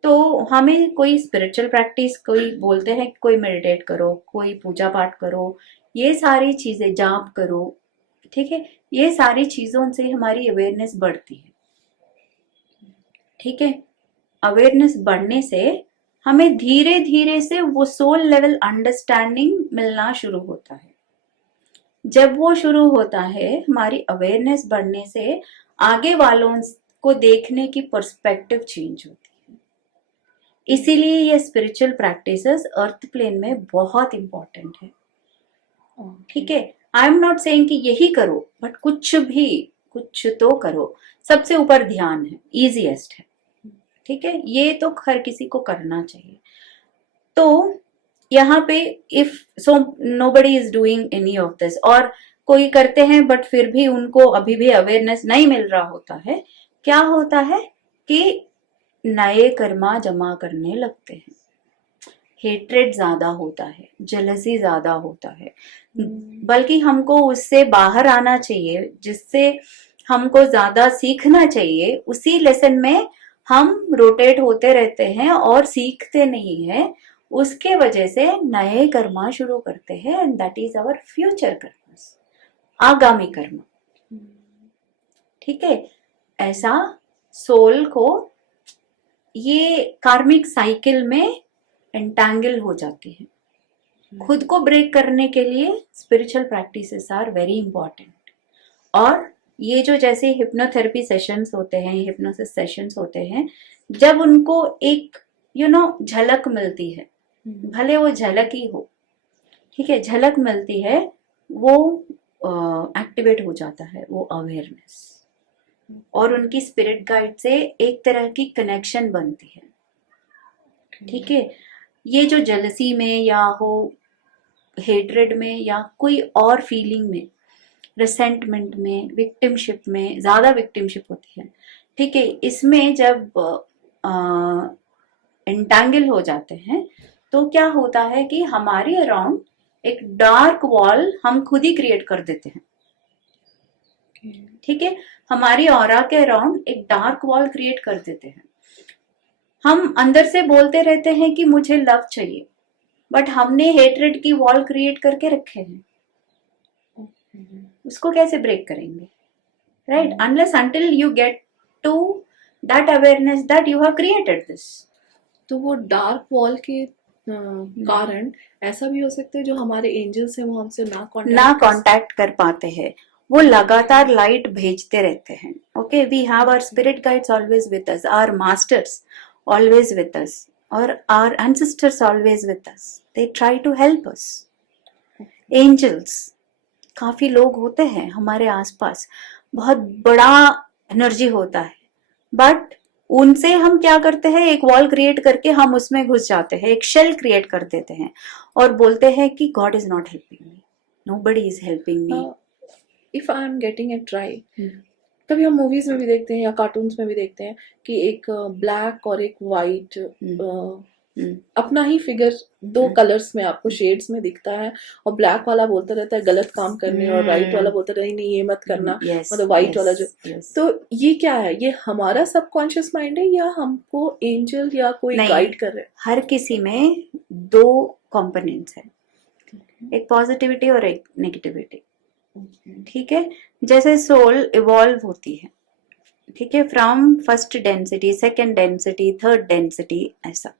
तो हमें कोई स्पिरिचुअल प्रैक्टिस, कोई बोलते हैं कोई मेडिटेट करो, कोई पूजा पाठ करो, ये सारी चीजें, जाप करो। ठीक है, ये सारी चीजों से हमारी अवेयरनेस बढ़ती है। ठीक है, अवेयरनेस बढ़ने से हमें धीरे धीरे से वो सोल लेवल अंडरस्टैंडिंग मिलना शुरू होता है। जब वो शुरू होता है, हमारी अवेयरनेस बढ़ने से आगे वालों को देखने की पर्सपेक्टिव चेंज होती है। इसीलिए ये स्पिरिचुअल प्रैक्टिसेस अर्थ प्लेन में बहुत इंपॉर्टेंट है। ठीक है, आई एम नॉट सेइंग कि यही करो, बट कुछ तो करो। सबसे ऊपर ध्यान है, इजीएस्ट है। ठीक है, ये तो हर किसी को करना चाहिए। तो यहाँ पे if so nobody is doing any of this, और कोई करते हैं बट फिर भी उनको अभी भी अवेयरनेस नहीं मिल रहा होता है, क्या होता है कि नए कर्मा जमा करने लगते हैं, हेट्रेड ज्यादा होता है, जेलसी ज्यादा होता है। बल्कि हमको उससे बाहर आना चाहिए, जिससे हमको ज्यादा सीखना चाहिए। उसी लेसन में हम रोटेट होते रहते हैं और सीखते नहीं है, उसके वजह से नए कर्मा शुरू करते हैं, and that is our future karma, आगामी कर्म। ठीक है, ऐसा सोल को ये कार्मिक साइकिल में एंटैंगल हो जाती है। खुद को ब्रेक करने के लिए spiritual practices are very important. और ये जो जैसे हिप्नोथेरेपी सेशंस होते हैं, हिप्नोसिस सेशंस होते हैं, जब उनको एक झलक मिलती है, भले वो झलक ही हो, ठीक है, झलक मिलती है, वो एक्टिवेट हो जाता है वो अवेयरनेस, और उनकी स्पिरिट गाइड से एक तरह की कनेक्शन बनती है। ठीक है, ये जो जेलसी में या हो हेट्रेड में या कोई और फीलिंग में, रिसेंटमेंट में, विक्टिमशिप में, ज्यादा विक्टिमशिप होती है, ठीक है, इसमें जब एंटैंगल हो जाते हैं तो क्या होता है कि हमारे अराउंड एक डार्क वॉल हम खुद ही क्रिएट कर देते हैं। ठीक है, हमारी ऑरा के अराउंड एक डार्क वॉल क्रिएट कर देते हैं। हम अंदर से बोलते रहते हैं कि मुझे लव चाहिए, बट हमने हेट्रेड की वॉल क्रिएट करके रखे हैं, उसको कैसे ब्रेक करेंगे? Right, unless until you get to that awareness that you have created this. तो वो डार्क वॉल के कारण ऐसा भी हो सकता है जो हमारे एंजल्स हैं वो हमसे ना कांटेक्ट कर पाते हैं, वो लगातार लाइट भेजते रहते हैं। Okay, we have our spirit guides always with us, our masters always with us, और our ancestors always with us, they try to help us. Angels काफी लोग होते हैं हमारे आसपास, बहुत बड़ा एनर्जी होता है, बट उनसे हम क्या करते हैं, एक वॉल क्रिएट करके हम उसमें घुस जाते हैं, एक शेल क्रिएट कर देते हैं और बोलते हैं कि God is not helping me, nobody is helping me. If I am getting a try, कभी हम मूवीज में भी देखते हैं या कार्टून्स में भी देखते हैं कि एक ब्लैक और एक वाइट अपना ही फिगर दो कलर्स में आपको शेड्स में दिखता है, और ब्लैक वाला बोलता रहता है गलत काम करने और राइट वाला बोलता रहता है नहीं ये मत करना, मतलब वाइट वाला जो तो ये क्या है, ये हमारा सबकॉन्शियस माइंड है या हमको एंजल या कोई गाइड कर रहे हैं? हर किसी में दो कंपोनेंट्स है, एक पॉजिटिविटी और एक नेगेटिविटी। ठीक है, जैसे सोल इवॉल्व होती है, ठीक है, from first density, second density, third density, ऐसा।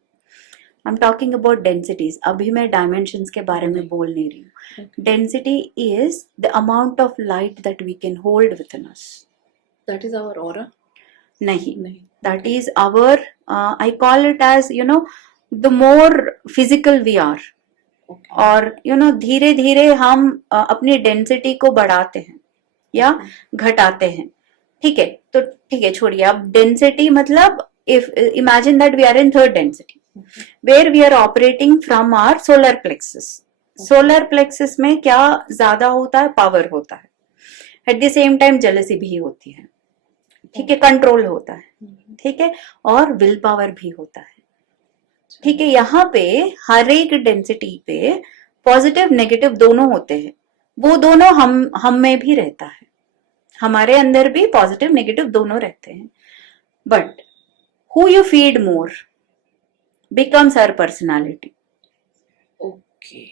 I am talking about densities, अभी मैं डायमेंशंस के बारे में बोल नहीं रही हूँ। Density is the amount of light that we can hold within us, that is our aura. नहीं, that is our, I call it as the more physical we are, और धीरे धीरे हम अपनी डेंसिटी को बढ़ाते हैं या घटाते हैं। ठीक है, तो ठीक है, छोड़िए अब डेंसिटी, मतलब if imagine that we are in third density where we are operating from our solar plexus. Solar plexus में क्या ज्यादा होता है, पावर होता है, at the same time jealousy भी होती है, ठीक है, कंट्रोल होता है, ठीक है, और विल पावर भी होता है। ठीक है, यहाँ पे हर एक डेंसिटी पे पॉजिटिव नेगेटिव दोनों होते हैं, वो दोनों हम में भी रहता है, हमारे अंदर भी पॉजिटिव नेगेटिव दोनों रहते हैं, but who you feed more becomes our personality. Okay.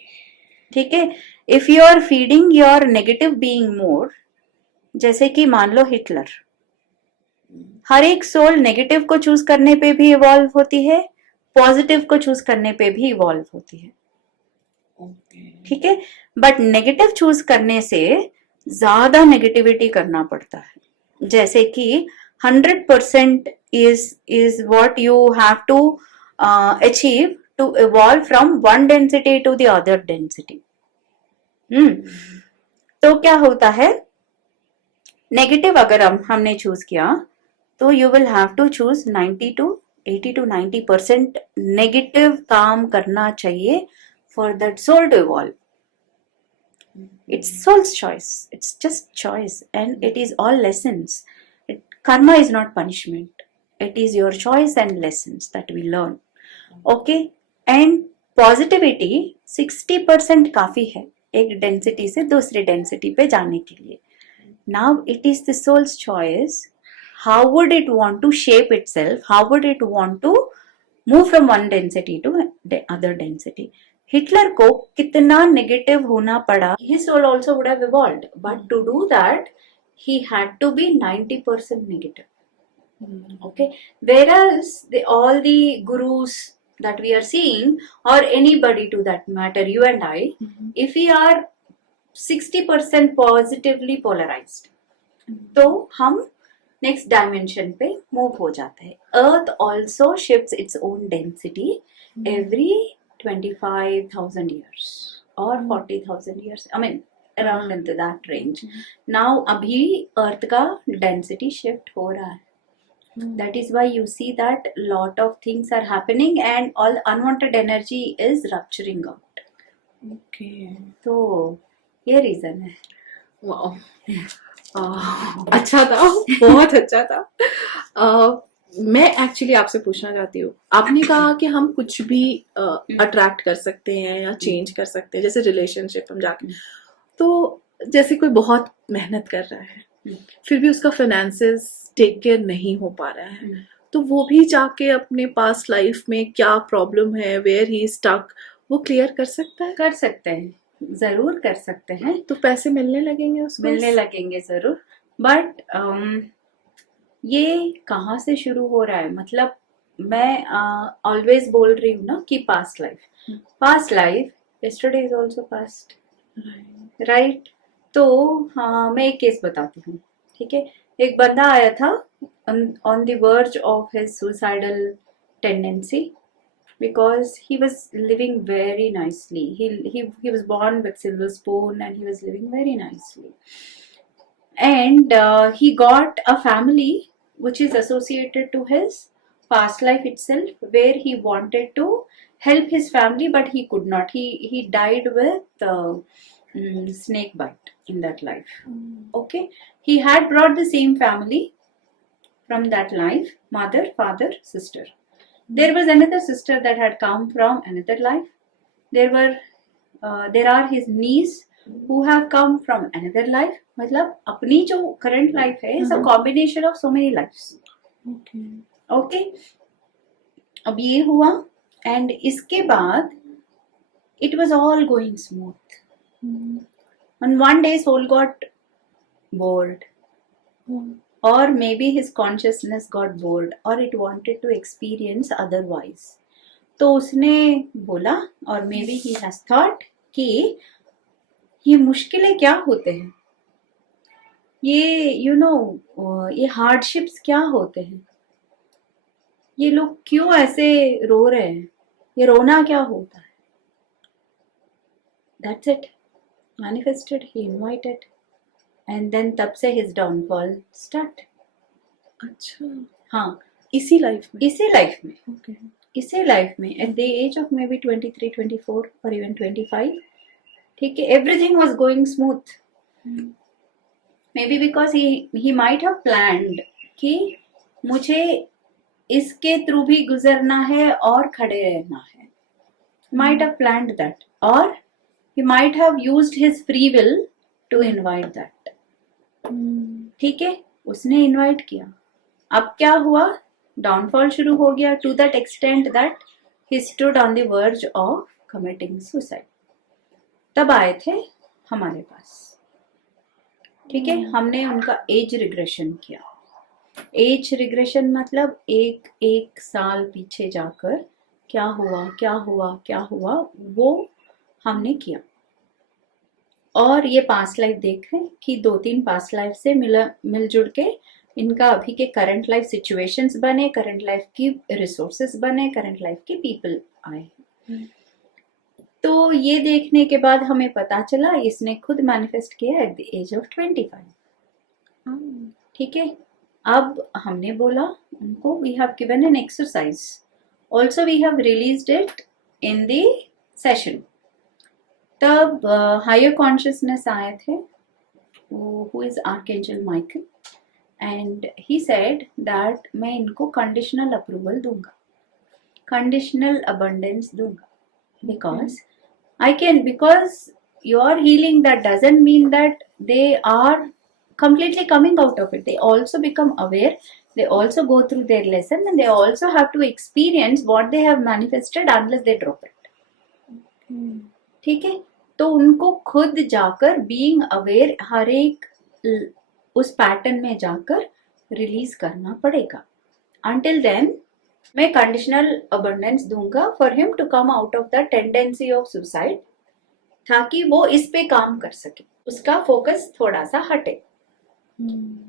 ठीक है, if you are feeding your negative being more, जैसे कि मान लो हिटलर, हर एक सोल नेगेटिव को चूज करने पे भी इवॉल्व होती है, पॉजिटिव को चूज करने पे भी इवॉल्व होती है। ठीक है, बट नेगेटिव चूज करने से ज्यादा नेगेटिविटी करना पड़ता है, जैसे कि 100% is what you have to achieve to evolve from one density to the other density. तो क्या होता है, नेगेटिव अगर हमने चूज किया तो you will have to choose 80 to 90% negative काम करना चाहिए for that soul to evolve. It's soul's choice. It's just choice, and it is all lessons. Karma is not punishment. It is your choice and lessons that we learn. Okay, and positivity 60% काफी है एक density से दूसरी density पे जाने के लिए. Now it is the soul's choice. How would it want to shape itself? How would it want to move from one density to other density? Hitler को कितना नेगेटिव होना पड़ा. His soul also would have evolved, but to do that he had to be 90% negative. Okay, whereas all the gurus that we are seeing, or anybody to that matter, you and I, if we are 60% positively polarized, तो हम next dimension पे move हो जाते हैं. Earth also shifts its own density every 25,000 years or 40,000 years. I mean around into that range. Now अभी Earth का density shift हो रहा है. That is why you see that lot of things are happening and all unwanted energy is rupturing out. Okay. तो ये reason है. Wow, अच्छा था, बहुत अच्छा था. मैं एक्चुअली आपसे पूछना चाहती हूँ, आपने कहा कि हम कुछ भी अट्रैक्ट कर सकते हैं या चेंज कर सकते हैं, जैसे रिलेशनशिप हम जाके, तो जैसे कोई बहुत मेहनत कर रहा है फिर भी उसका फाइनेंसेस टेक केयर नहीं हो पा रहा है, तो वो भी जाके अपने पास्ट लाइफ में क्या प्रॉब्लम है, वेयर ही स्टक, वो क्लियर कर सकता है? कर सकते हैं, जरूर कर सकते हैं. तो पैसे मिलने लगेंगे उसको? मिलने लगेंगे जरूर. बट ये कहाँ से शुरू हो रहा है? मतलब मैं ऑलवेज बोल रही हूँ ना कि past life yesterday is also past, right? तो हाँ, मैं एक केस बताती हूँ. ठीक है, एक बंदा आया था on the verge of his suicidal tendency because he was living very nicely. He was born with silver spoon and he was living very nicely. And he got a family which is associated to his past life itself, where he wanted to help his family but he could not. He died with snake bite in that life. Okay, he had brought the same family from that life, mother, father, sister. There was another sister that had come from another life. There are his niece who have come from another life. मतलब अपनी जो current life है is a combination of so many lives. Okay. अब ये हुआ and इसके बाद it was all going smooth. And one day soul got bored. Or maybe his consciousness got bored or it wanted to experience otherwise. तो उसने बोला, और maybe he has thought कि ये मुश्किलें क्या होते हैं, ये ये हार्डशिप्स क्या होते हैं, ये लोग क्यों ऐसे रो रहे हैं, ये रोना क्या होता है. That's it. Manifested, he invited. And then तब से his downfall start. अच्छा, हाँ, इसी लाइफ में? इसी लाइफ में. Okay. इसी लाइफ में at the age of maybe 23, 24 or even 25. ठीक है, everything was going smooth. Maybe because he might have planned कि मुझे इसके थ्रू भी गुजरना है और खड़े रहना है. Might have planned that, or he might have used his free will to invite that. ठीक है, उसने इनवाइट किया. अब क्या हुआ? डाउनफॉल शुरू हो गया to that extent that he stood on the verge of committing suicide. तब आए थे हमारे पास. ठीक है, हमने उनका एज रिग्रेशन किया. एज रिग्रेशन मतलब एक साल पीछे जाकर क्या हुआ वो हमने किया. और ये पास्ट लाइफ देखें कि 2-3 पास्ट लाइफ से मिलजुल के इनका अभी के करंट लाइफ सिचुएशंस बने, करंट लाइफ की रिसोर्सेस बने, करंट लाइफ के पीपल आए. तो ये देखने के बाद हमें पता चला इसने खुद मैनिफेस्ट किया एट द एज ऑफ 25. ठीक है, अब हमने बोला उनको, we have given an exercise, also we have released it in the session. तब हायर कॉन्शियसनेस आए थे, who is archangel Michael, and he said that मैं इनको कंडीशनल अप्रूवल दूंगा, कंडीशनल अबंडेंस दूंगा, because I can, because your healing, that doesn't mean that they are completely coming out of it. They also become aware, they also go through their lesson, and they also have to experience what they have manifested unless they drop it. ठीक है, तो उनको खुद जाकर being aware हर एक उस pattern में जाकर रिलीज करना पड़ेगा. Until then मैं कंडीशनल अबंडेंस दूंगा for him to come out of the tendency of suicide, ताकि वो इस पे काम कर सके, उसका फोकस थोड़ा सा हटे.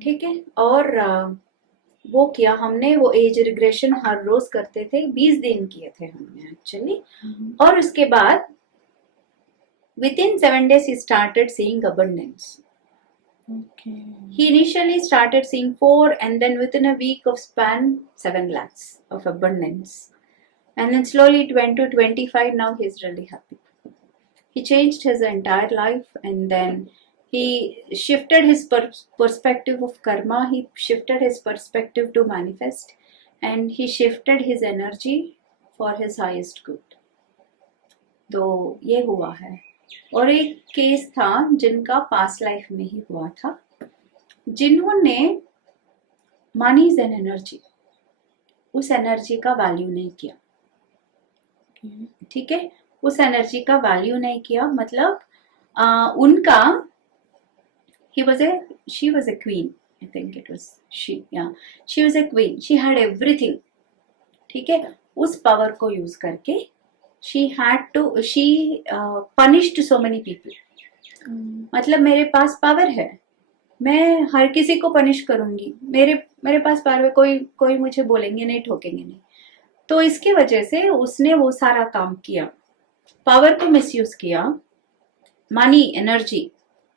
ठीक है, और वो किया हमने, वो एज रिग्रेशन हर रोज करते थे, 20 दिन किए थे हमने एक्चुअली. और उसके बाद with in 7 days he started seeing abundance. He initially started seeing 4, and then within a week of span 7 lakhs of abundance, and then slowly it went to 25. Now he's really happy. He changed his entire life, and then he shifted his perspective of karma, he shifted his perspective to manifest, and he shifted his energy for his highest good. तो ये हुआ है. और एक case था जिनका past life में ही हुआ था, जिन्होंने मनी इज एन एनर्जी, उस एनर्जी का वैल्यू नहीं किया. ठीक है, उस एनर्जी का वैल्यू नहीं किया, मतलब उनका she was a queen, I think it was she was a queen, she had everything. ठीक है, उस पावर को यूज करके she punished so many people. मतलब मेरे पास पावर है, मैं हर किसी को पनिश करूंगी, मेरे पास पावर है, कोई मुझे बोलेंगे नहीं, ठोकेंगे नहीं. तो इसकी वजह से उसने वो सारा काम किया, पावर को मिसयूज किया, मनी एनर्जी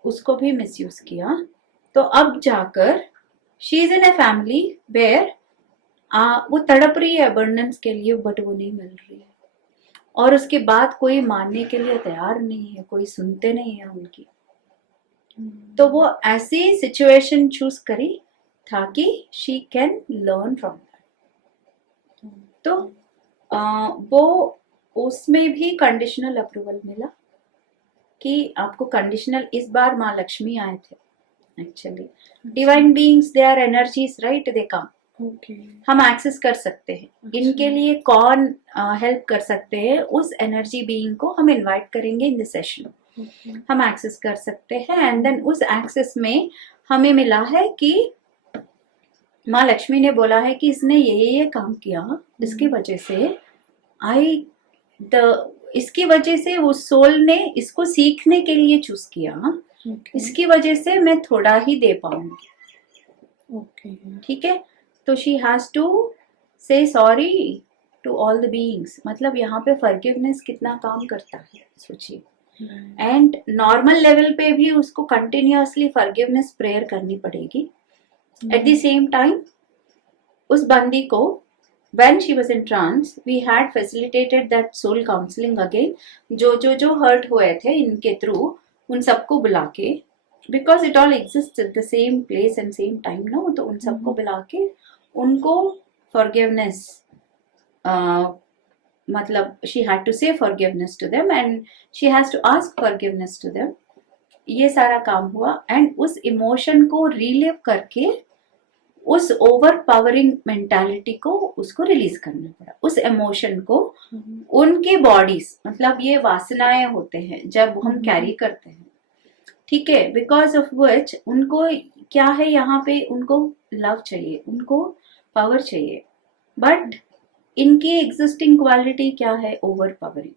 उसको भी मिसयूज किया. तो अब जाकर she is in a family where वो तड़प रही है अबंडेंस के लिए, बट वो नहीं मिल रही है, और उसके बाद कोई मानने के लिए तैयार नहीं है, कोई सुनते नहीं है उनकी. तो वो ऐसी सिचुएशन चूज करी ताकि she can learn from that. तो वो उसमें भी कंडीशनल अप्रूवल मिला कि आपको कंडीशनल, इस बार माँ लक्ष्मी आए थे actually, divine beings, they are energies, right, they come. हम एक्सेस कर सकते हैं. इनके लिए कौन हेल्प कर सकते हैं, उस एनर्जी बीइंग को हम इनवाइट करेंगे इन द सेशन. हम एक्सेस कर सकते हैं, एंड देन उस एक्सेस में हमें मिला है कि माँ लक्ष्मी ने बोला है कि इसने ये काम किया, इसकी वजह से इसकी वजह से उस सोल ने इसको सीखने के लिए चूज किया, इसकी वजह से मैं थोड़ा ही दे पाऊंगी. ठीक है, तो she has to say sorry to all the beings. मतलब यहाँ पे फॉरगिवनेस कितना काम करता है, सोचिए. एंड नॉर्मल लेवल पे भी उसको कंटिन्यूअसली फॉरगिवनेस प्रेयर करनी पड़ेगी. एट द सेम टाइम उस बंदी को, when she was in trance, we had facilitated that soul counseling again. जो hurt हुए थे इनके थ्रू, उन सबको बुला के, because it all exists at the same place and same time, no? तो उन सबको बुला के उनको forgiveness, मतलब she had to say forgiveness to them and she has to ask forgiveness to them. ये सारा काम हुआ, एंड उस इमोशन को रिलीव करके उस ओवर पावरिंग मेंटालिटी को उसको रिलीज करना पड़ा. उस इमोशन को उनके बॉडीज, मतलब ये वासनाएं होते हैं जब हम कैरी करते हैं, ठीक है, बिकॉज ऑफ विच उनको क्या है, यहाँ पे उनको लव चाहिए, उनको पावर चाहिए, बट इनकी एग्जिस्टिंग क्वालिटी क्या है, ओवर पावरिंग.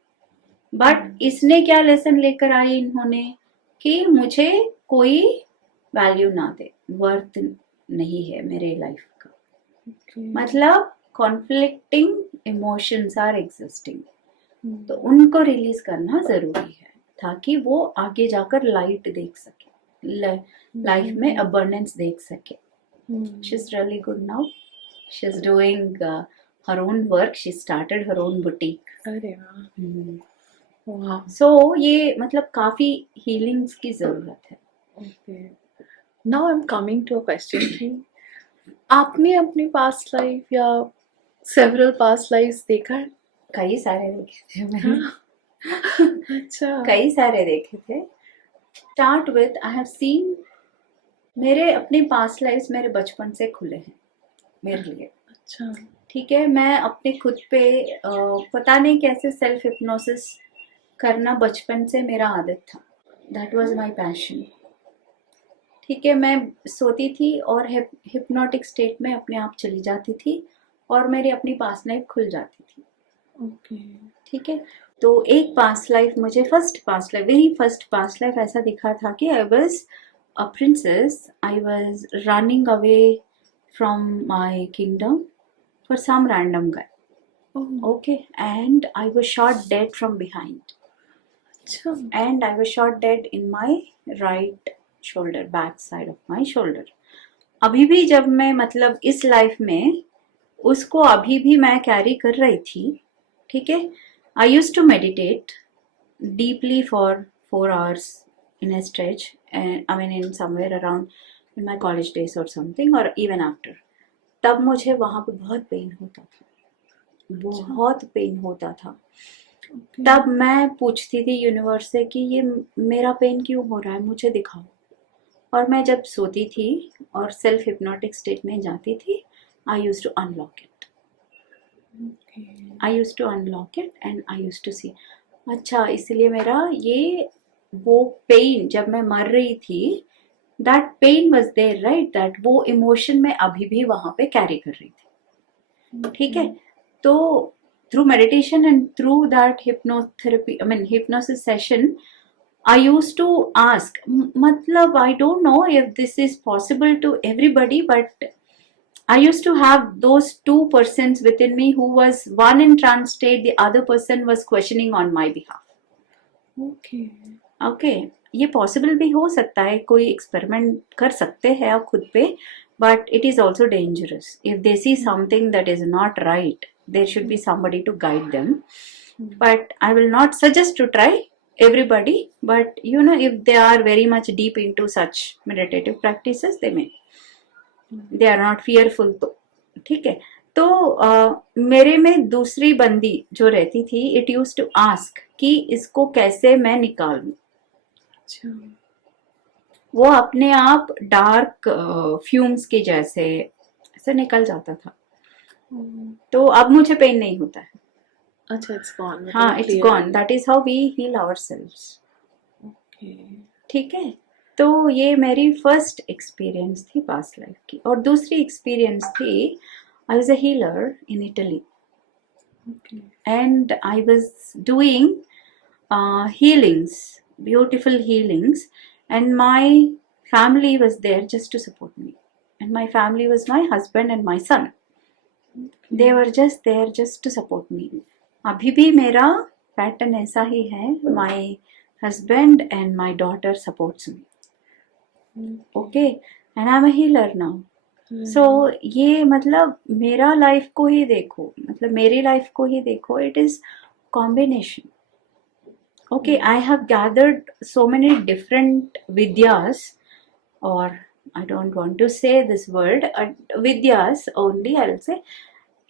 बट इसने क्या लेसन लेकर आई इन्होंने कि मुझे कोई वैल्यू ना दे, वर्थ नहीं है मेरे लाइफ का. मतलब कॉन्फ्लिक्टिंग इमोशंस आर एग्जिस्टिंग, तो उनको रिलीज करना जरूरी है ताकि वो आगे जाकर लाइट देख सके, लाइफ में अबंडेंस देख सके. She is really good now, she is doing her own work, she started her own boutique. वाह। सो ये मतलब काफी हीलिंग्स की जरूरत है। Okay, now I am coming to a question कि आपने अपनी पास्ट लाइफ या सेवरल पास्ट लाइफ्स देखा है? कई सारे देखे थे मैंने। हाँ। अच्छा। कई सारे देखे थे। Start with I have seen, मेरे अपनी पास्ट लाइफ्स मेरे बचपन से खुले हैं मेरे लिए। अच्छा। ठीक है, मैं अपने खुद पे पता नहीं कैसे सेल्फ हिप्नोसिस करना बचपन से मेरा आदत था। That was my passion. ठीक है, मैं सोती थी और हिप्नोटिक स्टेट में अपने आप चली जाती थी और मेरी अपनी पास्ट लाइफ खुल जाती थी। ओके। ठीक है, तो एक पास्ट लाइफ मुझे वेरी फर्स्ट पास्ट लाइफ ऐसा दिखा था कि I was a princess, I was running away from my kingdom for some random guy. Okay, and I was shot dead from behind, अच्छा। and I was shot dead in my right shoulder, back side of my shoulder. अभी भी जब मैं मतलब इस life में उसको अभी भी मैं कैरी कर रही थी। ठीक है, I use to meditate deeply for 4 hours in a stretch, and I mean in somewhere around in my college days or something, or even after. तब मुझे वहाँ पे बहुत पेन होता था, बहुत पेन होता था। तब मैं पूछती थी यूनिवर्स से कि ये मेरा पेन क्यों हो रहा है, मुझे दिखाओ। और मैं जब सोती थी और सेल्फ हिप्नोटिक स्टेट में जाती थी, I use to unlock it, I use to unlock it and I use to see, अच्छा इसलिए मेरा ये वो पेन जब मैं मर रही थी, that pain was there right, that वो इमोशन मैं अभी भी वहां पे कैरी कर रही थी। ठीक है, तो through meditation and through that hypnotherapy, I mean hypnosis session, I used to ask, matlab I don't know if this is possible to everybody, but I used to have those two persons within me who was one in trance state, the other person was questioning on my behalf. Okay. Okay, ये possible भी हो सकता है, कोई experiment कर सकते हैं आप खुद पे, but it is also dangerous. If they see something that is not right, there should be somebody to guide them, but I will not suggest to try everybody, but you know, if they are very much deep into such meditative practices, they are not fearful। तो ठीक है, तो मेरे में दूसरी बंदी जो रहती थी, इट यूज टू आस्क कि इसको कैसे मैं निकालूं। अच्छा। वो अपने आप डार्क फ्यूम्स के जैसे ऐसे निकल जाता था। तो अब मुझे पेन नहीं होता है। अच्छा, इट्स गॉन। हाँ, it's gone. That is how we heal ourselves. Okay. ठीक है, तो ये मेरी फर्स्ट एक्सपीरियंस थी पास्ट लाइफ की। और दूसरी एक्सपीरियंस थी, I was a healer in Italy and I was doing healings, beautiful healings, and my family was there just to support me, and my family was my husband and my son. They were just there just to support me. अभी भी मेरा pattern ऐसा ही है, my husband and my daughter supports me. Okay, and I'm a healer now. So ये मतलब मेरा life को ही देखो, मतलब मेरी लाइफ को ही देखो, it is combination. Okay, I have gathered so many different vidyas, or I don't want to say this word, vidyas only, I'll say,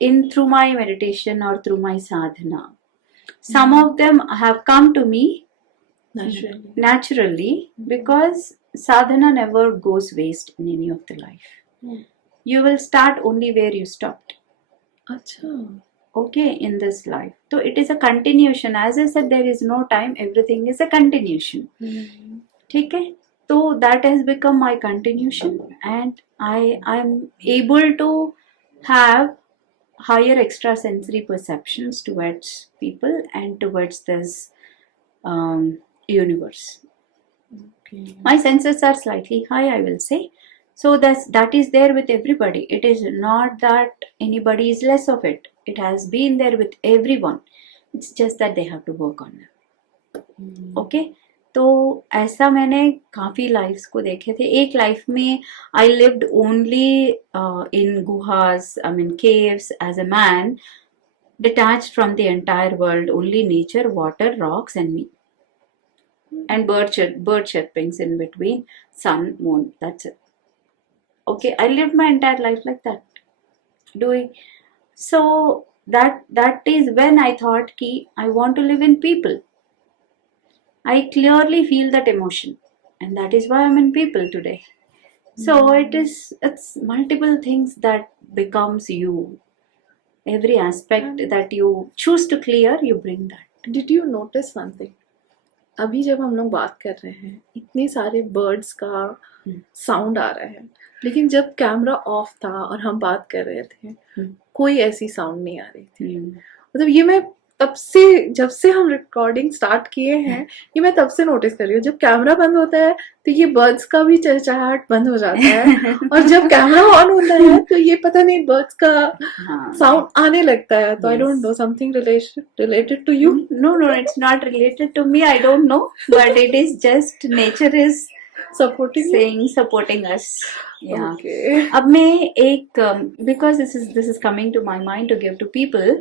in through my meditation or through my sadhana. Some of them have come to me naturally, because sadhana never goes waste in any of the life. You will start only where you stopped. अच्छा। Okay, in this life, so it is a continuation. As I said, there is no time, everything is a continuation. ठीक है, तो that has become my continuation, and I'm able to have higher extrasensory perceptions towards people and towards this universe. My senses are slightly high, I will say. So that is there with everybody. It is not that anybody is less of it. It has been there with everyone. It's just that they have to work on it. Okay, तो ऐसा मैंने काफी lives को देखे थे। एक life में I lived only in गुहास, I mean caves, as a man, detached from the entire world, only nature, water, rocks, and me. And bird chirpings in between, sun, moon. That's it. Okay, I lived my entire life like that. Doing so that is when I thought ki I want to live in people. I clearly feel that emotion, and that is why I'm in people today. So it's multiple things that becomes you. Every aspect that you choose to clear, you bring that. Did you notice one thing? अभी जब हम लोग बात कर रहे हैं इतने सारे बर्ड्स का साउंड आ रहा है, लेकिन जब कैमरा ऑफ था और हम बात कर रहे थे कोई ऐसी साउंड नहीं आ रही थी. मतलब ये मैं तब से, जब से हम रिकॉर्डिंग स्टार्ट किए हैं, ये मैं तब से नोटिस कर रही हूँ. जब कैमरा बंद होता है तो ये बर्ड्स का भी चहचहाट बंद हो जाता है और जब कैमरा ऑन होता है तो ये पता नहीं बर्ड्स का साउंड आने लगता है. तो I don't know, something related to you? No, it's not related to me. I don't know, but it is just nature is supporting us. Yeah. Okay. अब मैं एक because this is coming to my mind to give to people,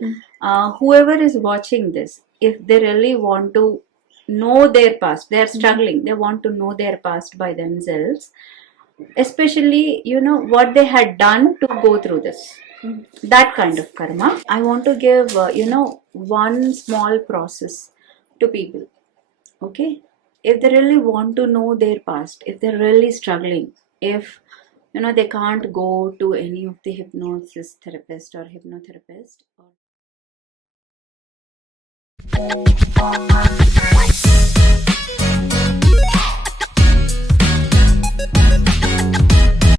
whoever is watching this, if they really want to know their past, they are struggling, they want to know their past by themselves, especially what they had done to go through this, that kind of karma. I want to give one small process to people. Okay, if they really want to know their past, if they're really struggling, if they can't go to any of the hypnosis therapist or hypnotherapist, or